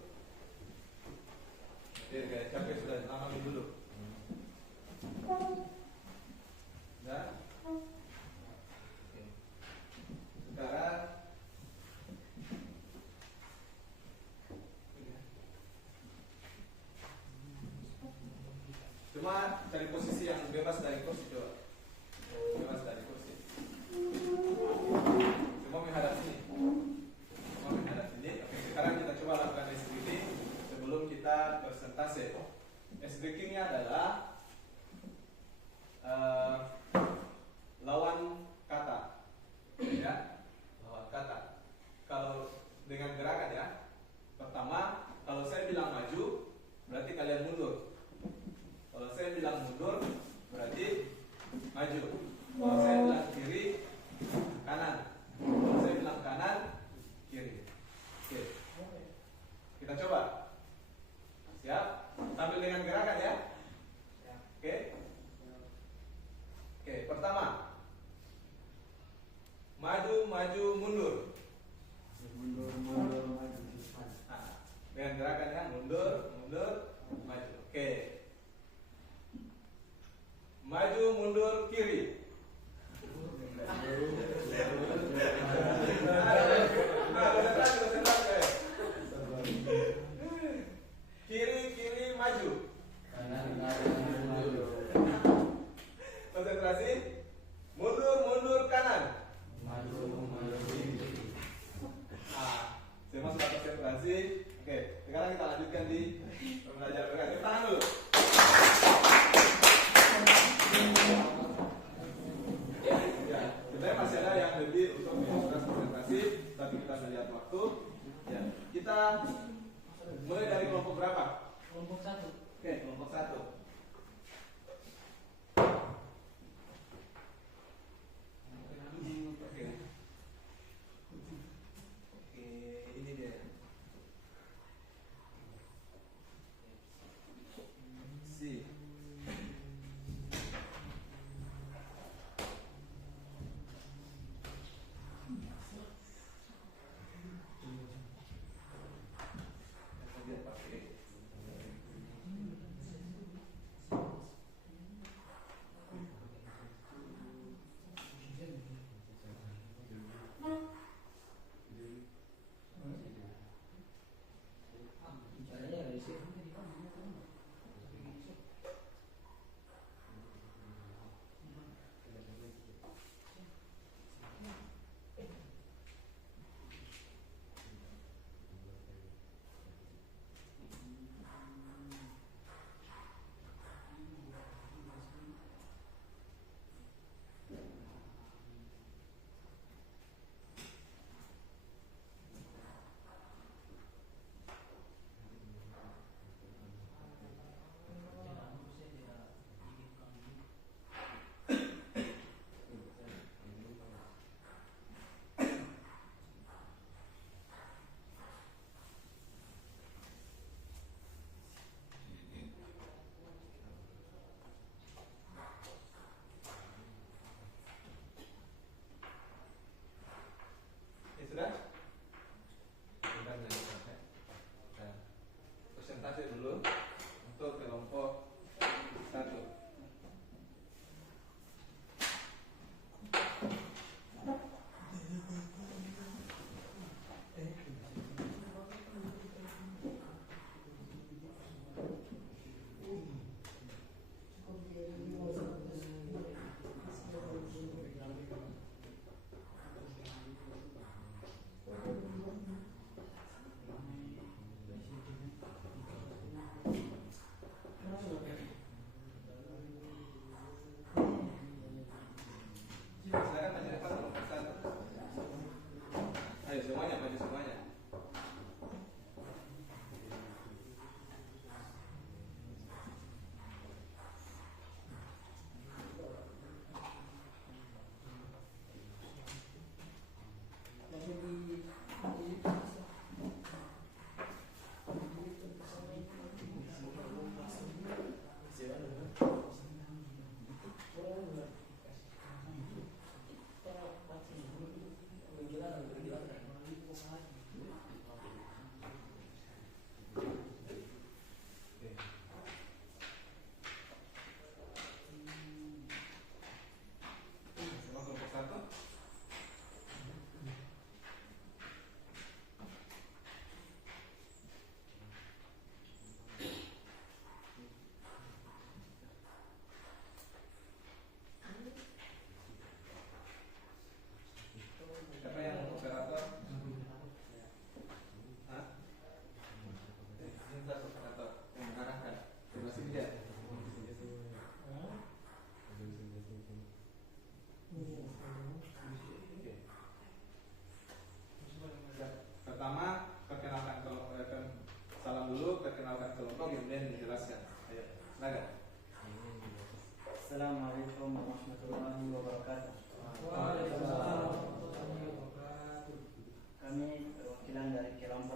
Oke, capek sudah, tangan dulu. Sudah? Oke. Sekarang cuma cari posisi yang bebas dari kursi, coba. Bebas dari kursi. Semua menghadap sini. Semua menghadap sini. Oke, sekarang kita coba lakukan ice breathing sebelum kita persentase. Ice breathing-nya adalah lawan kata, ya, lawan kata. Kalau dengan gerakan ya, pertama kalau saya bilang maju, berarti kalian mundur. Kalau saya bilang mundur, berarti maju. Kalau saya bilang kiri, kanan. Kalau saya bilang kanan, kiri. Oke, kita coba. Siap? Sambil dengan gerakan ya. Oke. Oke, pertama. Maju, maju, mundur. Mundur, mundur, maju. Nah, dengan gerakan ya, mundur, mundur, maju. Oke. Maju, mundur, kiri. Kiri, kiri, maju. Konsentrasi. Mundur, mundur, kanan. Nah, semua sudah konsentrasi. Oke, sekarang kita lanjutkan di pembelajaran berikutnya. Tangan dulu. Ya, sebenarnya masih ada yang lebih untuk menguras konsentrasi, tapi kita melihat waktu. Ya, kita mulai dari kelompok berapa? Kelompok 1. Oke, kelompok 1. Oke. Oke, ini dia. Si. Dia pakai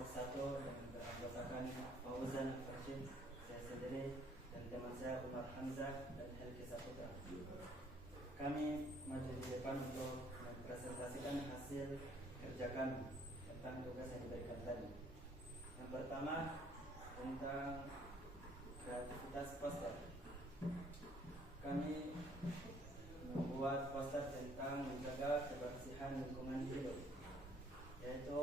kelompok 1 dengan beranggotakan Fauzan Farshid, saya sendiri, dan teman saya Umar Hamzah dan Helki Saputra. Kami maju di depan untuk mempresentasikan hasil kerja kami tentang tugas yang diberikan tadi. Yang pertama tentang kreativitas poster. Kami membuat poster tentang menjaga kebersihan lingkungan hidup, yaitu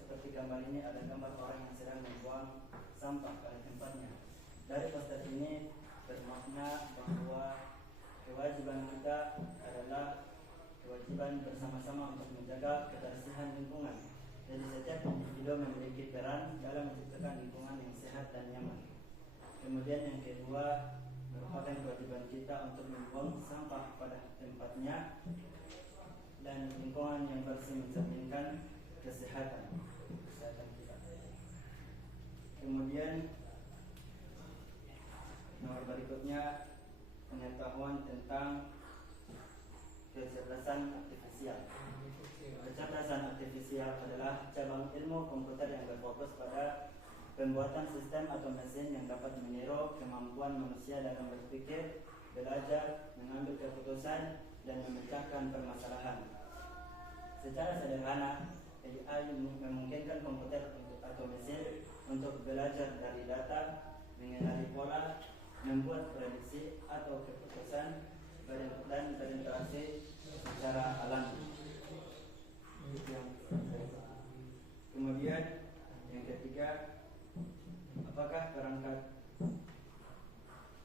seperti gambar ini ada gambar orang yang sedang membuang sampah pada tempatnya. Dari poster ini bermakna bahwa kewajiban kita adalah kewajiban bersama-sama untuk menjaga kebersihan lingkungan. Jadi setiap individu memiliki peran dalam menciptakan lingkungan yang sehat dan nyaman. Kemudian yang kedua merupakan kewajiban kita untuk membuang sampah pada tempatnya, dan lingkungan yang bersih mencerminkan kesehatan kita. Kemudian nomor berikutnya pengetahuan tentang kecerdasan artifisial. Kecerdasan artifisial adalah cabang ilmu komputer yang berfokus pada pembuatan sistem atau mesin yang dapat meniru kemampuan manusia dalam berpikir, belajar, mengambil keputusan, dan memecahkan permasalahan. Secara sederhana, AI memungkinkan komputer atau mesin untuk belajar dari data, mengenali pola, membuat prediksi atau keputusan, dan berinteraksi secara alami. Kemudian yang ketiga, apakah perangkat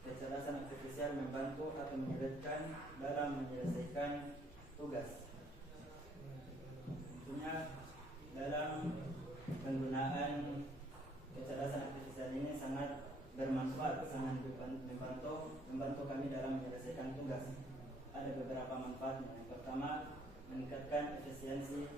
kecerdasan artifisial membantu atau menyulitkan dalam menyelesaikan tugas? Tentunya dalam penggunaan kecerdasan artifisial ini sangat bermanfaat, sangat membantu kami dalam menyelesaikan tugas. Ada beberapa manfaatnya. Yang pertama, meningkatkan efisiensi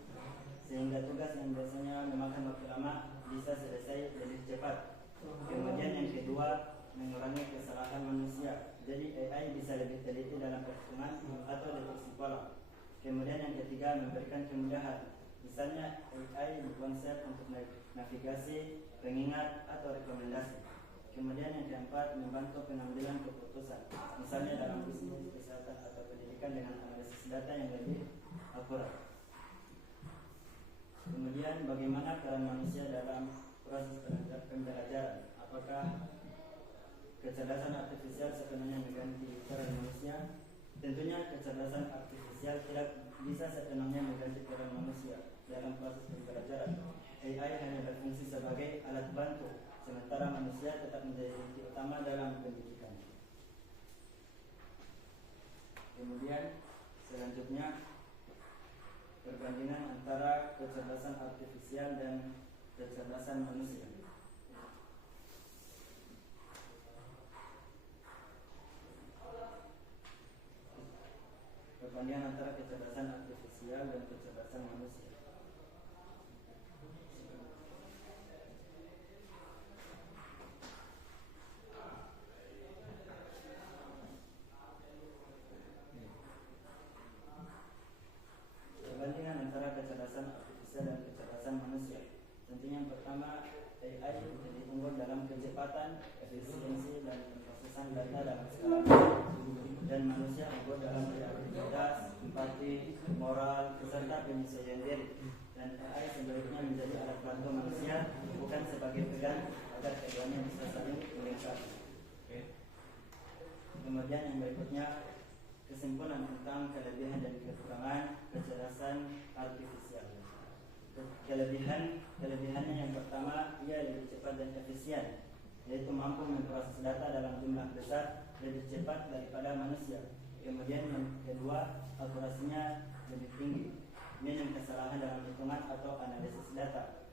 sehingga tugas yang biasanya memakan waktu lama bisa selesai lebih cepat. Kemudian yang kedua, mengurangi kesalahan manusia. Jadi AI bisa lebih teliti dalam perhitungan atau deteksi pola. Kemudian yang ketiga, memberikan kemudahan. Misalnya AI berkonsep untuk navigasi, pengingat, atau rekomendasi. Kemudian yang keempat, membantu pengambilan keputusan, misalnya dalam bisnis, kesehatan, atau pendidikan dengan analisis data yang lebih akurat. Kemudian bagaimana peran manusia dalam proses pembelajaran? Apakah kecerdasan artifisial sepenuhnya mengganti peran manusia? Tentunya kecerdasan artifisial tidak bisa sepenuhnya mengganti peran manusia dalam proses pembelajaran. AI hanya berfungsi sebagai alat bantu, sementara manusia tetap menjadi kunci utama dalam pendidikan. Kemudian selanjutnya perbandingan antara kecerdasan artifisial dan kecerdasan manusia. Perbandingan antara kecerdasan artifisial dan kecerdasan manusia. Perbandingan antara kecerdasan artifisial dan kecerdasan manusia. Tentunya yang pertama, AI jadi unggul dalam kecepatan, efisiensi, dan pemrosesan data dalam skala besar, dan manusia unggul dalam kreativitas, empati, moral, beserta penyesuaian diri. Dan AI sebaliknya menjadi alat bantu manusia, bukan sebagai pegan, agar keduanya bisa saling melengkapi. Kemudian yang berikutnya, kesimpulan tentang kelebihan dan kekurangan kecerdasan artifisial. Kelebihannya yang pertama, ia lebih cepat dan efisien, yaitu mampu memproses data dalam jumlah besar lebih cepat daripada manusia. Kemudian yang kedua, akurasinya lebih tinggi, minim kesalahan dalam hitungan atau analisis data.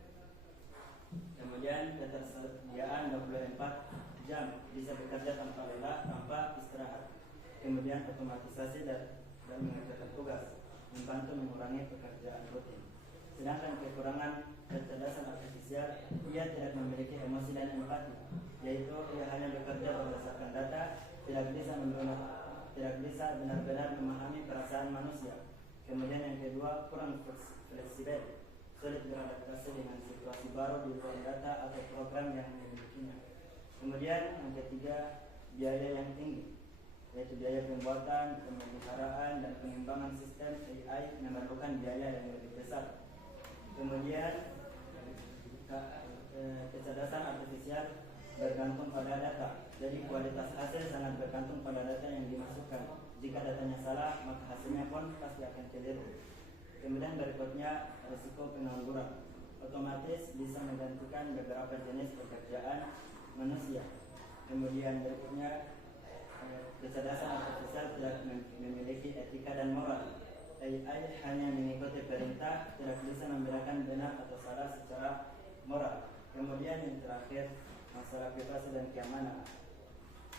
Kemudian ketersediaan 24 jam, bisa bekerja tanpa lelah, tanpa istirahat. Kemudian otomatisasi dan mengerjakan tugas, membantu mengurangi pekerjaan rutin. Sedangkan kekurangan kecerdasan artifisial, ia tidak memiliki emosi dan empati, yaitu ia hanya bekerja berdasarkan data, tidak bisa benar-benar memahami perasaan manusia. Kemudian yang kedua, kurang fleksibel, sulit beradaptasi dengan situasi baru di ruang data atau program yang dimilikinya. Kemudian yang ketiga, biaya yang tinggi, yaitu biaya pembuatan, pemeliharaan, dan pengembangan sistem AI memerlukan biaya yang lebih besar. Kemudian kecerdasan artifisial bergantung pada data, jadi kualitas hasil sangat bergantung pada data yang dimasukkan. Jika datanya salah, maka hasilnya pun pasti akan keliru. Kemudian berikutnya, risiko pengangguran, otomatis bisa menggantikan beberapa jenis pekerjaan manusia. Kemudian berikutnya, kecerdasan artifisial tidak memiliki etika dan moral. AI hanya mengikuti perintah, tidak bisa membedakan benar atau salah secara moral. Kemudian yang terakhir, masalah privasi dan keamanan.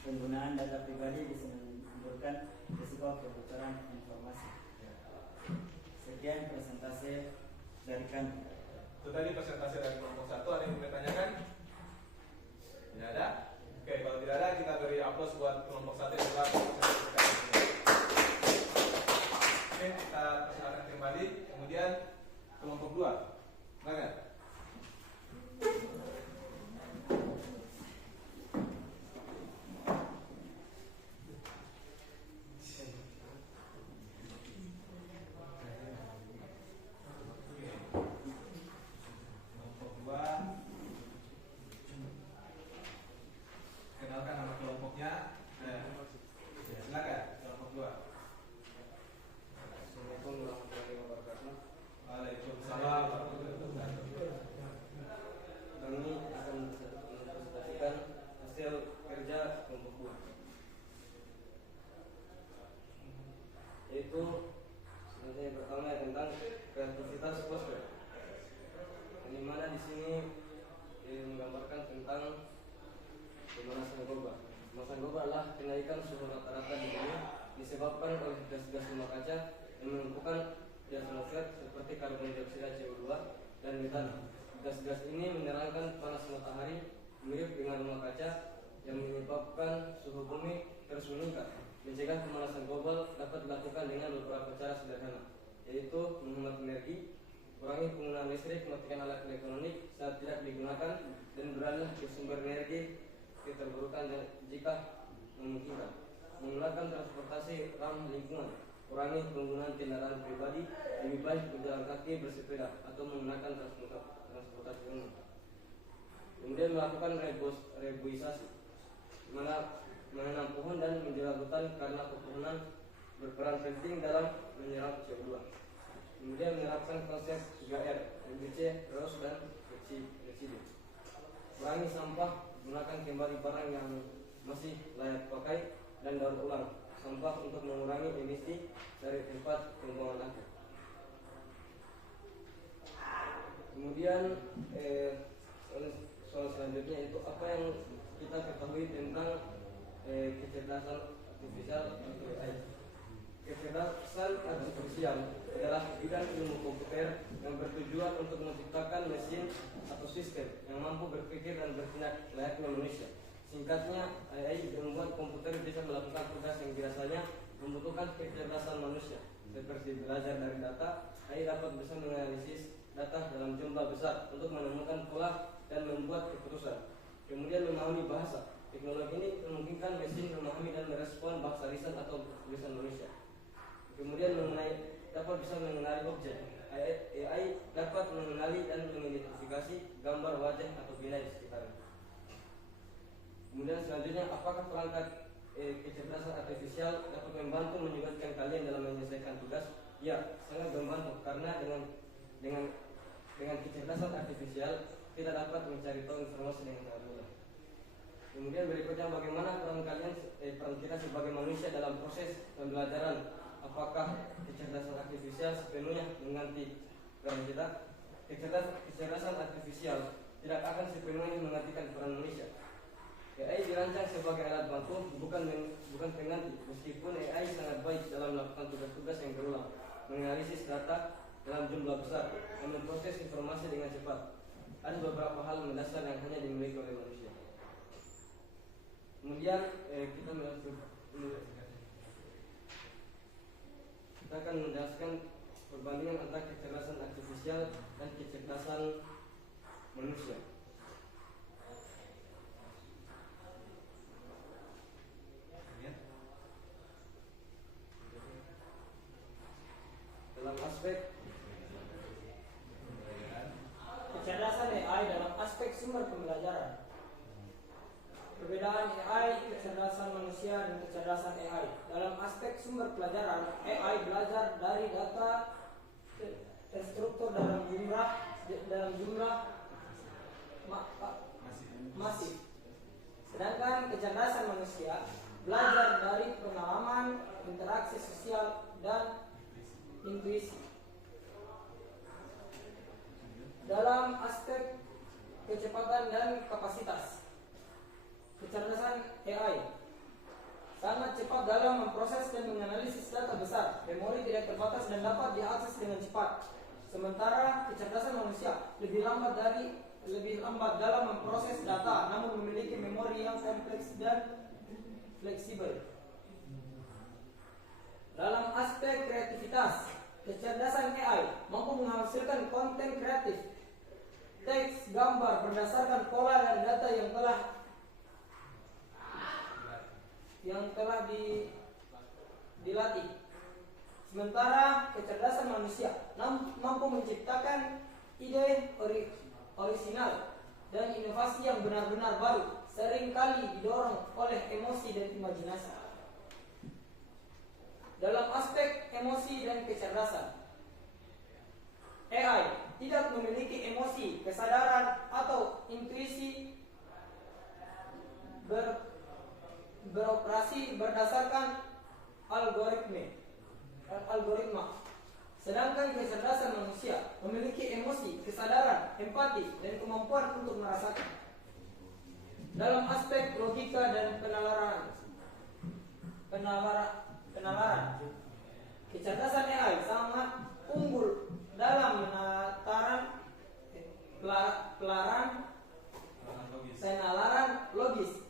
Penggunaan data pribadi bisa menimbulkan risiko kebocoran informasi. Sekian presentasi dari kami. Itu tadi presentasi dari kelompok 1. Ada yang mau ditanyakan? Tidak ada? Oke, kalau tidak ada kita beri aplaus buat kelompok 1 yang telah presentasi kali ini. Oke, kita persilakan kembali. Kemudian kelompok 2. Silakan. Kelompok 2. Kenalkan nama kelompoknya. Silakan kelompok 2. Assalamualaikum warahmatullahi wabarakatuh. Waalaikumsalam warahmatullahi wabarakatuh. Kami akan mempresentasikan hasil kerja kelompok 2, yaitu yang pertama tentang kreativitas software. Di mana di sini menggambarkan tentang pemanasan global. Pemanasan global adalah kenaikan suhu rata-rata di dunia disebabkan oleh gas-gas rumah kaca yang menumpukan di atmosfer seperti karbon dioksida, CO2, dan metana. Gas-gas ini menerangkan panas matahari mirip dengan rumah kaca yang menyebabkan suhu bumi terus meningkat. Mencegah pemanasan global dapat dilakukan dengan beberapa cara sederhana, yaitu menghemat energi, kurangi penggunaan listrik, matikan alat elektronik saat tidak digunakan, dan beralih ke sumber energi terbarukan jika memungkinkan. Menggunakan transportasi ramah lingkungan, kurangi penggunaan kendaraan pribadi, lebih baik berjalan kaki, bersepeda, atau menggunakan transportasi umum. Kemudian melakukan reboisasi, di mana menanam pohon dan menjaga hutan karena pepohonan berperan penting dalam menyerap CO2. Kemudian menerapkan konsep 3R, RBC, reuse, dan residu. Kurangi sampah, gunakan kembali barang yang masih layak pakai, dan daur ulang sampah untuk mengurangi emisi dari tempat pembuangan akhir. Kemudian soal selanjutnya itu apa yang kita ketahui tentang kecerdasan artifisial atau AI. Kecerdasan artifisial adalah bidang ilmu komputer yang bertujuan untuk menciptakan mesin atau sistem yang mampu berpikir dan bertindak layaknya manusia. Singkatnya, AI membuat komputer bisa melakukan tugas yang biasanya membutuhkan kecerdasan manusia, seperti belajar dari data. AI dapat bisa menganalisis data dalam jumlah besar untuk menemukan pola dan membuat keputusan. Kemudian memahami bahasa. Teknologi ini memungkinkan mesin memahami dan merespon bahasa lisan atau tulisan manusia. Kemudian dapat bisa mengenali objek. AI dapat mengenali dan mengidentifikasi gambar wajah atau benda di sekitarnya. Kemudian selanjutnya, apakah perangkat kecerdasan artifisial dapat membantu menyulitkan kalian dalam menyelesaikan tugas? Ya, sangat membantu karena dengan kecerdasan artifisial tidak dapat mencari tahu informasi dengan sangat mudah. Kemudian berikutnya, bagaimana peran kita sebagai manusia dalam proses pembelajaran? Apakah kecerdasan artifisial sepenuhnya mengganti peran kita? Kecerdasan artifisial tidak akan sepenuhnya menggantikan peran manusia. AI dirancang sebagai alat bantu, bukan pengganti. Meskipun AI sangat baik dalam melakukan tugas-tugas yang berulang, menganalisis data dalam jumlah besar, dan memproses informasi dengan cepat, ada beberapa hal mendasar yang hanya dimiliki oleh manusia. Kemudian kita akan menjelaskan perbandingan antara kecerdasan artifisial dan kecerdasan manusia. Dalam aspek Kecerdasan AI dalam aspek sumber pembelajaran. Perbedaan AI, kecerdasan manusia, dan kecerdasan AI. Dalam aspek sumber pelajaran, AI belajar dari data terstruktur dalam jumlah masif. Sedangkan kecerdasan manusia belajar dari pengalaman, interaksi sosial, dan intuisi. Dalam aspek kecepatan dan kapasitas, kecerdasan AI sangat cepat dalam memproses dan menganalisis data besar. Memori tidak terbatas dan dapat diakses dengan cepat. Sementara kecerdasan manusia lebih lambat dalam memproses data, namun memiliki memori yang kompleks dan fleksibel. Dalam aspek kreativitas, kecerdasan AI mampu menghasilkan konten kreatif, teks, gambar berdasarkan pola dan data yang telah dilatih. Sementara kecerdasan manusia mampu menciptakan ide orisinal dan inovasi yang benar-benar baru, seringkali didorong oleh emosi dan imajinasi. Dalam aspek emosi dan kecerdasan, AI tidak memiliki emosi, kesadaran, atau intuisi, beroperasi berdasarkan algoritma. Sedangkan kecerdasan manusia memiliki emosi, kesadaran, empati, dan kemampuan untuk merasakan. Dalam aspek logika dan penalaran, kecerdasan AI sangat unggul dalam penalaran logis,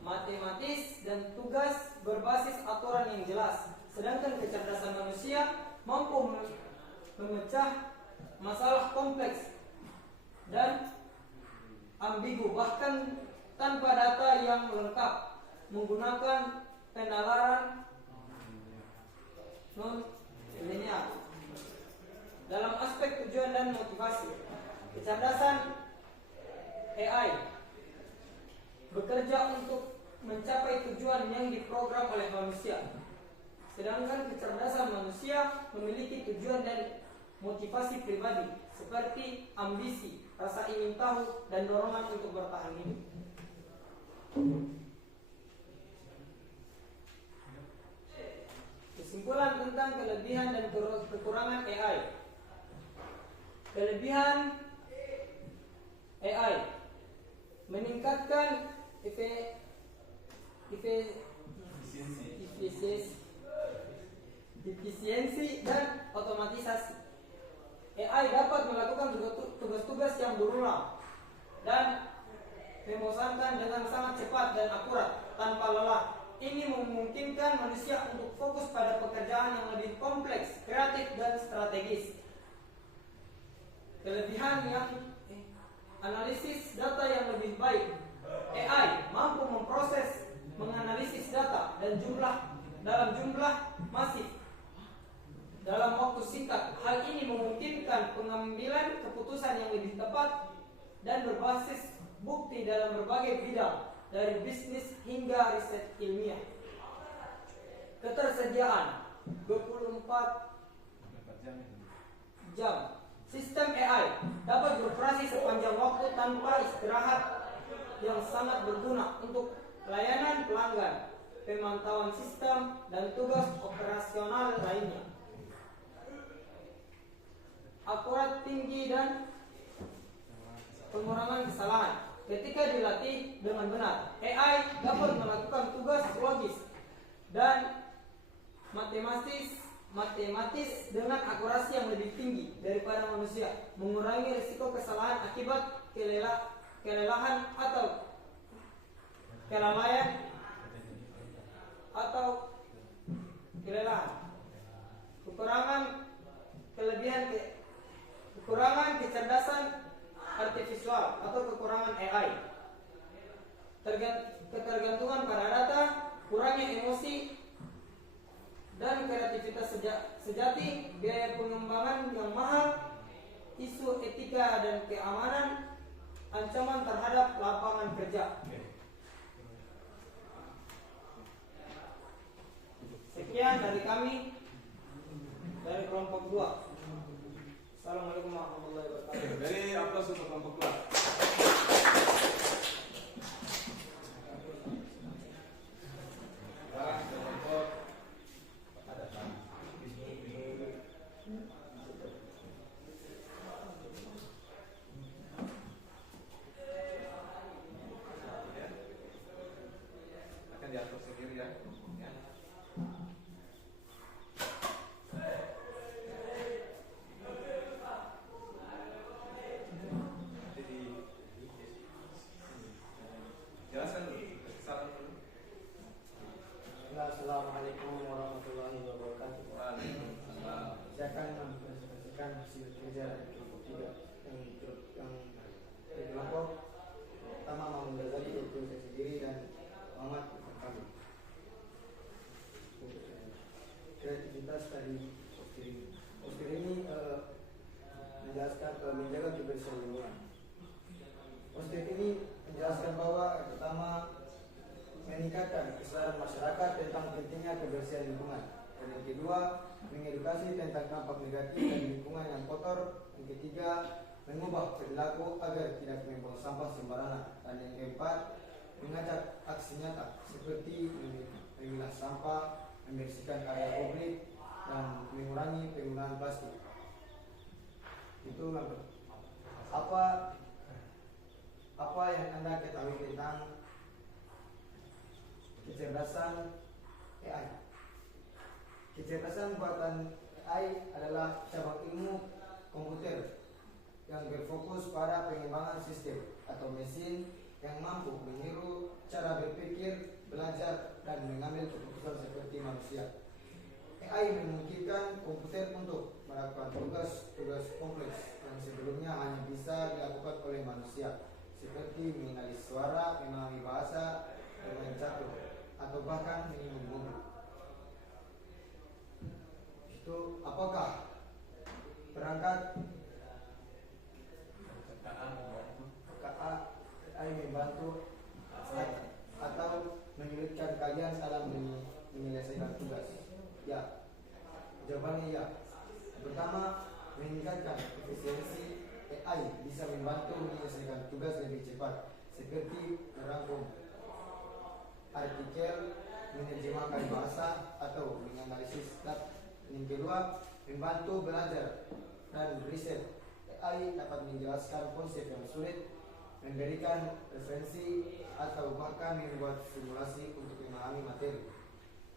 matematis, dan tugas berbasis aturan yang jelas. Sedangkan kecerdasan manusia mampu memecah masalah kompleks dan ambigu, bahkan tanpa data yang lengkap, menggunakan penalaran non-linear. Dalam aspek tujuan dan motivasi, kecerdasan AI bekerja untuk mencapai tujuan yang diprogram oleh manusia. Sedangkan kecerdasan manusia memiliki tujuan dan motivasi pribadi seperti ambisi, rasa ingin tahu, dan dorongan untuk bertahan hidup. Kesimpulan tentang kelebihan dan kekurangan AI. Kelebihan AI meningkatkan efisiensi dan otomatisasi. AI dapat melakukan tugas-tugas yang berulang dan membosankan dengan sangat cepat dan akurat tanpa lelah. Ini memungkinkan manusia untuk fokus pada pekerjaan yang lebih kompleks, kreatif, dan strategis. Kelebihan yang analisis data yang lebih baik. AI mampu memproses, menganalisis data dalam jumlah masif dalam waktu singkat. Hal ini memungkinkan pengambilan keputusan yang lebih tepat dan berbasis bukti dalam berbagai bidang, dari bisnis hingga riset ilmiah. Ketersediaan 24 jam. Sistem AI dapat beroperasi sepanjang waktu tanpa istirahat, yang sangat berguna untuk layanan pelanggan, pemantauan sistem, dan tugas operasional lainnya. Akurat tinggi dan pengurangan kesalahan. Ketika dilatih dengan benar, AI dapat melakukan tugas logis dan matematis dengan akurasi yang lebih tinggi daripada manusia, mengurangi risiko kesalahan akibat kelelahan atau kelalaian atau kelelahan. Kekurangan kekurangan kecerdasan artifisial atau kekurangan AI, ketergantungan pada data, kurangnya emosi dan kreativitas sejati, biaya pengembangan yang mahal, isu etika dan keamanan, ancaman terhadap lapangan kerja. Sekian dari kami dari kelompok 2. Assalamualaikum warahmatullahi wabarakatuh. Dari aplaus untuk kelompok 2. Akan diatur sendiri ya. Jelaskan dulu. Salam dulu. Assalamualaikum warahmatullahi wabarakatuh. Waalaikumsalam. Saya akan mempresentasikan hasil kerja dari kelompok 3 yang dari kelompok pertama Mahmud Ghazali, yaitu saya sendiri, dan Muhammad Irfan Kamil. Kreativitas dari poster ini menjelaskan menjaga kebersihan lingkungan. Poster ini menjelaskan bahwa yang pertama meningkatkan kesadaran masyarakat tentang pentingnya kebersihan lingkungan. Dan yang kedua, mengedukasi tentang dampak negatif dari lingkungan yang kotor. Yang ketiga, mengubah perilaku agar tidak membuang sampah sembarangan. Dan yang keempat, mengajak aksi nyata seperti memilah sampah, membersihkan area publik, dan mengurangi penggunaan plastik. Itu apa yang Anda ketahui tentang kecerdasan AI? Kecerdasan buatan AI adalah cabang ilmu komputer yang berfokus pada pengembangan sistem atau mesin yang mampu meniru cara berpikir, belajar, dan mengambil keputusan seperti manusia. AI memungkinkan komputer untuk melakukan tugas-tugas kompleks yang sebelumnya hanya bisa dilakukan oleh manusia, seperti mengenali suara, memahami bahasa, bermain catur, atau bahkan mengemudi mobil. Itu apakah perangkat AI membantu atau menyulitkan kalian dalam menyelesaikan tugas? Ya, jawabannya ya. Pertama, meningkatkan efisiensi. AI bisa membantu menyelesaikan tugas lebih cepat, seperti merangkum artikel, menerjemahkan bahasa, atau menganalisis data. Yang kedua, membantu belajar dan riset. AI dapat menjelaskan konsep yang sulit, memberikan referensi, atau bahkan membuat simulasi untuk memahami materi.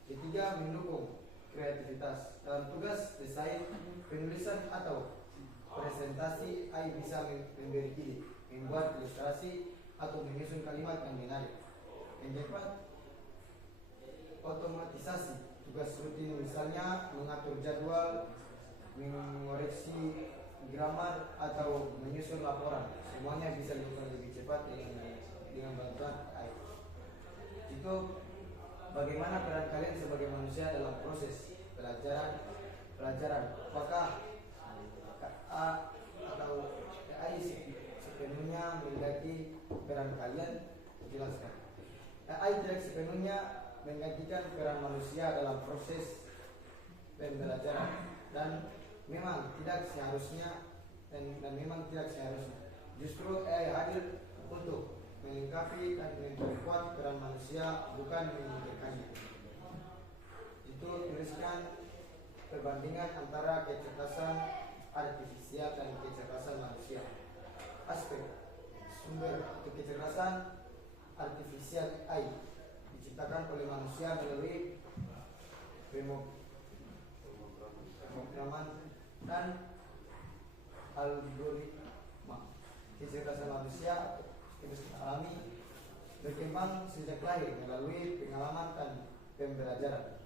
Ketiga, mendukung kreativitas. Dalam tugas desain, penulisan, atau presentasi, AI bisa memberi ide, membuat ilustrasi, atau menyusun kalimat yang menarik. Yang keempat, otomatisasi tugas rutin, misalnya mengatur jadwal, mengoreksi grammar, atau menyusun laporan. Semuanya bisa dilakukan lebih cepat dengan bantuan AI. Itu bagaimana peran kalian sebagai manusia dalam proses pelajaran? Apakah atau AI sepenuhnya mengganti peran kalian? Jelaskan. AI tidak sepenuhnya menggantikan peran manusia dalam proses pembelajaran, dan memang tidak seharusnya justru AI hadir untuk melengkapi dan memperkuat peran manusia, bukan menyingkirkannya. Itu tuliskan perbandingan antara kecerdasan artifisial dan kecerdasan manusia. Aspek sumber untuk kecerdasan artifisial AI diciptakan oleh manusia melalui pemrograman dan algoritma. Kecerdasan manusia alami berkembang sejak lahir melalui pengalaman dan pembelajaran.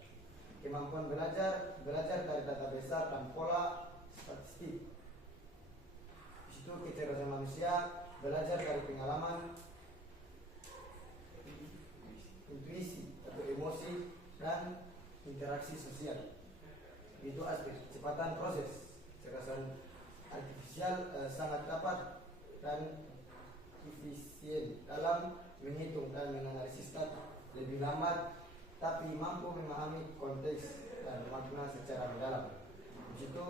Kemampuan belajar dari data besar dan pola statistik. Di situ kecerdasan manusia belajar dari pengalaman, intuisi atau emosi, dan interaksi sosial. Itu aspek kecepatan proses. Kecerdasan artifisial sangat dapat dan efisien dalam menghitung dan menganalisis data, lebih lambat tapi mampu memahami konteks dan makna secara mendalam. Di situ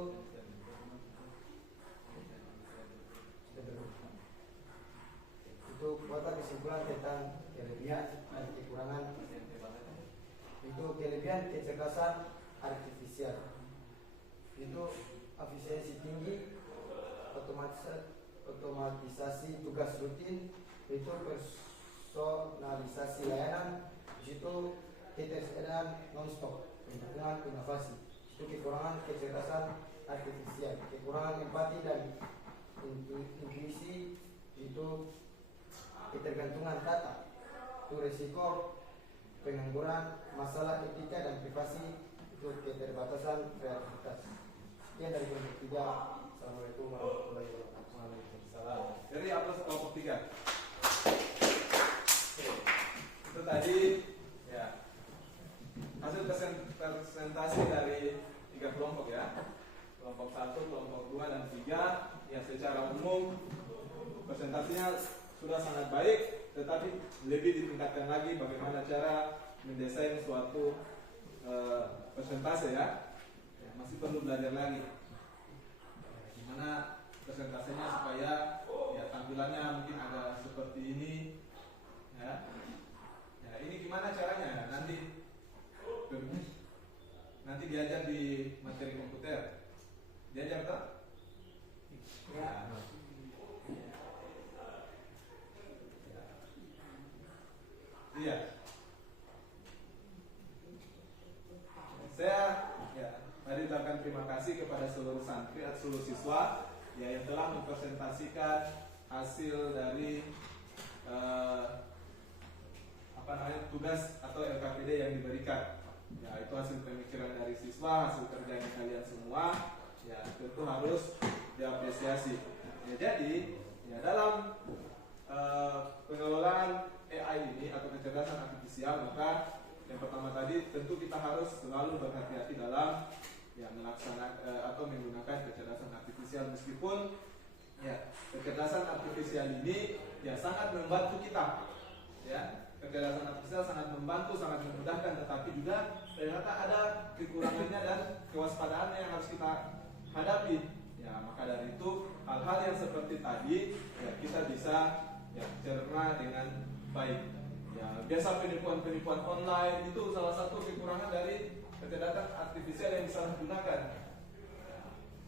itu kota kesimpulan tentang kelebihan dan kekurangan. Itu kelebihan kecerdasan artifisial itu efisiensi tinggi, otomatisasi tugas rutin, itu personalisasi layanan, di situ ketersediaan non-stop, dukungan inovasi. Itu kekurangan kecerdasan artifisial, kekurangan empati dan intuisi, itu ketergantungan data, itu risiko pengangguran, masalah etika dan privasi, itu keterbatasan kreativitas. Sekian dari kelompok 3. Assalamualaikum warahmatullahi wabarakatuh. Jadi atas kelompok 3. Itu tadi ya hasil presentasi dari 3 kelompok ya. Kelompok 1, kelompok 2 dan 3 yang secara umum presentasinya sudah sangat baik, tetapi lebih ditingkatkan lagi bagaimana cara mendesain suatu presentase ya. Masih perlu belajar lagi gimana presentasinya supaya ya tampilannya mungkin agak seperti ini ya. Ya ini gimana caranya nanti diajar di materi komputer, diajar tak? Ya. Iya. Saya ya tadi ucapkan terima kasih kepada seluruh santri atau seluruh siswa ya yang telah mempresentasikan hasil dari tugas atau LKPD yang diberikan. Ya itu hasil pemikiran dari siswa, hasil kerjanya kalian semua. Ya tentu harus diapresiasi. Ya jadi ya dalam pengelolaan AI ini atau kecerdasan artifisial, maka yang pertama tadi tentu kita harus selalu berhati-hati dalam ya melaksanakan atau menggunakan kecerdasan artifisial, meskipun ya kecerdasan artifisial ini ya sangat membantu kita ya, kecerdasan artifisial sangat membantu, sangat memudahkan, tetapi juga ternyata ada kekurangannya dan kewaspadaannya yang harus kita hadapi ya. Maka dari itu hal-hal yang seperti tadi ya kita bisa ya cerna dengan baik ya. Biasa penipuan-penipuan online itu salah satu kekurangan dari kecerdasan artifisial yang disalahgunakan.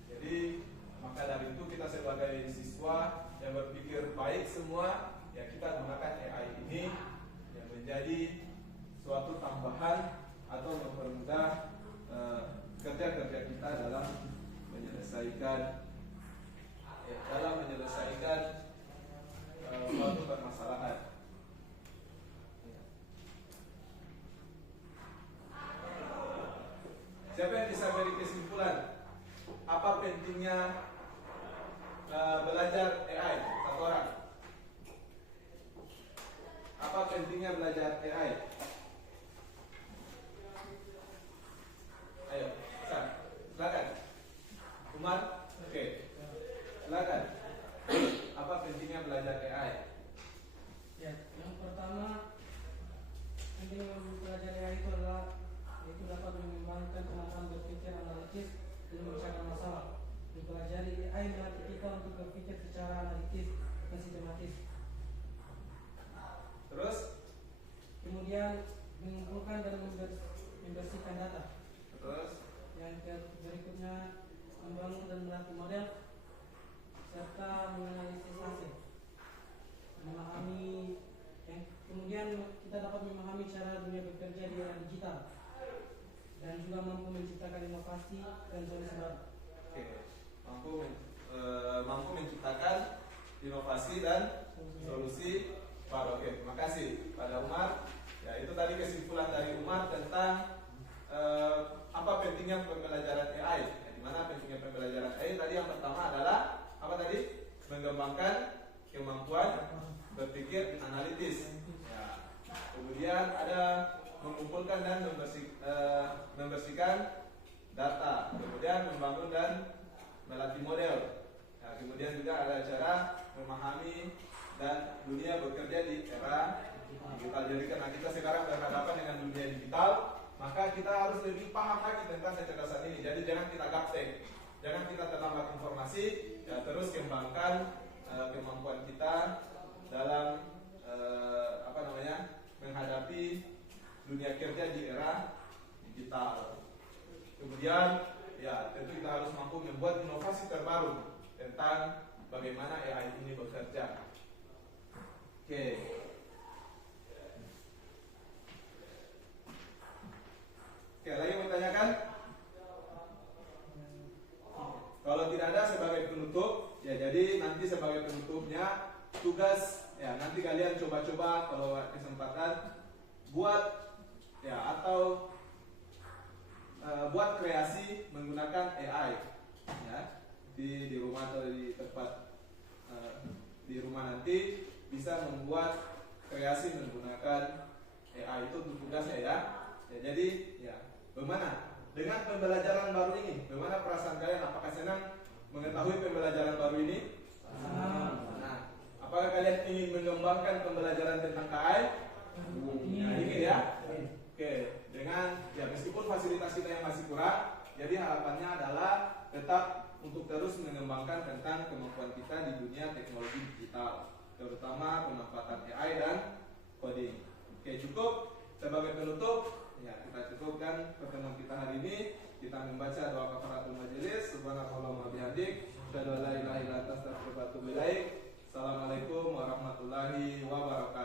Jadi maka dari itu kita sebagai siswa yang berpikir baik semua ya kita gunakan AI ini yang menjadi suatu tambahan atau mempermudah kerja-kerja kita dalam menyelesaikan suatu permasalahan. Siapa yang bisa beri kesimpulan apa pentingnya belajar AI? Satu orang. Apa pentingnya belajar AI? Ayo, silakan. Umar, oke. Silakan. Apa pentingnya belajar AI? Ya, yang pertama penting belajar AI itu adalah itu dapat mengembangkan kemampuan berpikir analitis dan memecahkan masalah. Mempelajari AI melatih kita untuk berpikir secara analitis dan sistematis. Terus? Kemudian mengumpulkan dan membersihkan data. Terus? Yang berikutnya membangun dan melatih model serta menganalisis hasil. Memahami kemudian kita dapat memahami cara dunia bekerja di era digital dan juga mampu menciptakan inovasi dan solusi baru. Oke, mampu menciptakan inovasi dan solusi baru. Oke, terima kasih pada Umar. Ya itu tadi kesimpulan dari Umar tentang apa pentingnya pembelajaran AI. Di mana pentingnya pembelajaran AI mengembangkan kemampuan berpikir analitis. Ya. Kemudian ada mengumpulkan dan membersihkan data. Kemudian membangun dan melatih model. Nah, kemudian juga ada cara memahami dan dunia bekerja di era digital. Jadi karena kita sekarang berhadapan dengan dunia digital, maka kita harus lebih paham lagi tentang kecerdasan ini. Jadi jangan kita gaptek, jangan kita terlambat informasi, ya terus kembangkan kemampuan kita dalam menghadapi dunia kerja di era digital. Kemudian ya tentu kita harus mampu membuat inovasi terbaru tentang bagaimana AI ini bekerja. Oke. Oke, lagi mau tanyakan? Kalau tidak ada sebagai penutup, ya jadi nanti sebagai penutupnya tugas ya nanti kalian coba-coba kalau kesempatan buat ya atau buat kreasi menggunakan AI ya di rumah atau di tempat di rumah nanti bisa membuat kreasi menggunakan AI itu untuk tugasnya ya. Jadi ya bagaimana dengan pembelajaran baru ini? Bagaimana perasaan kalian? Apakah senang mengetahui pembelajaran baru ini? Nah, apakah kalian ingin mengembangkan pembelajaran tentang KI? Nah, ingin ya? Oke, dengan ya meskipun fasilitas kita yang masih kurang, jadi harapannya adalah tetap untuk terus mengembangkan tentang kemampuan kita di dunia teknologi digital, terutama pemanfaatan AI dan coding. Oke, cukup. Sebagai penutup, ya kita cukupkan pertemuan kita hari ini. Kita membaca doa kafaratul majelis. Subhanallahumma bihamdik, asyhadu an la ilaha illa anta, astaghfiruka wa atubu ilaik. Assalamualaikum warahmatullahi wabarakatuh.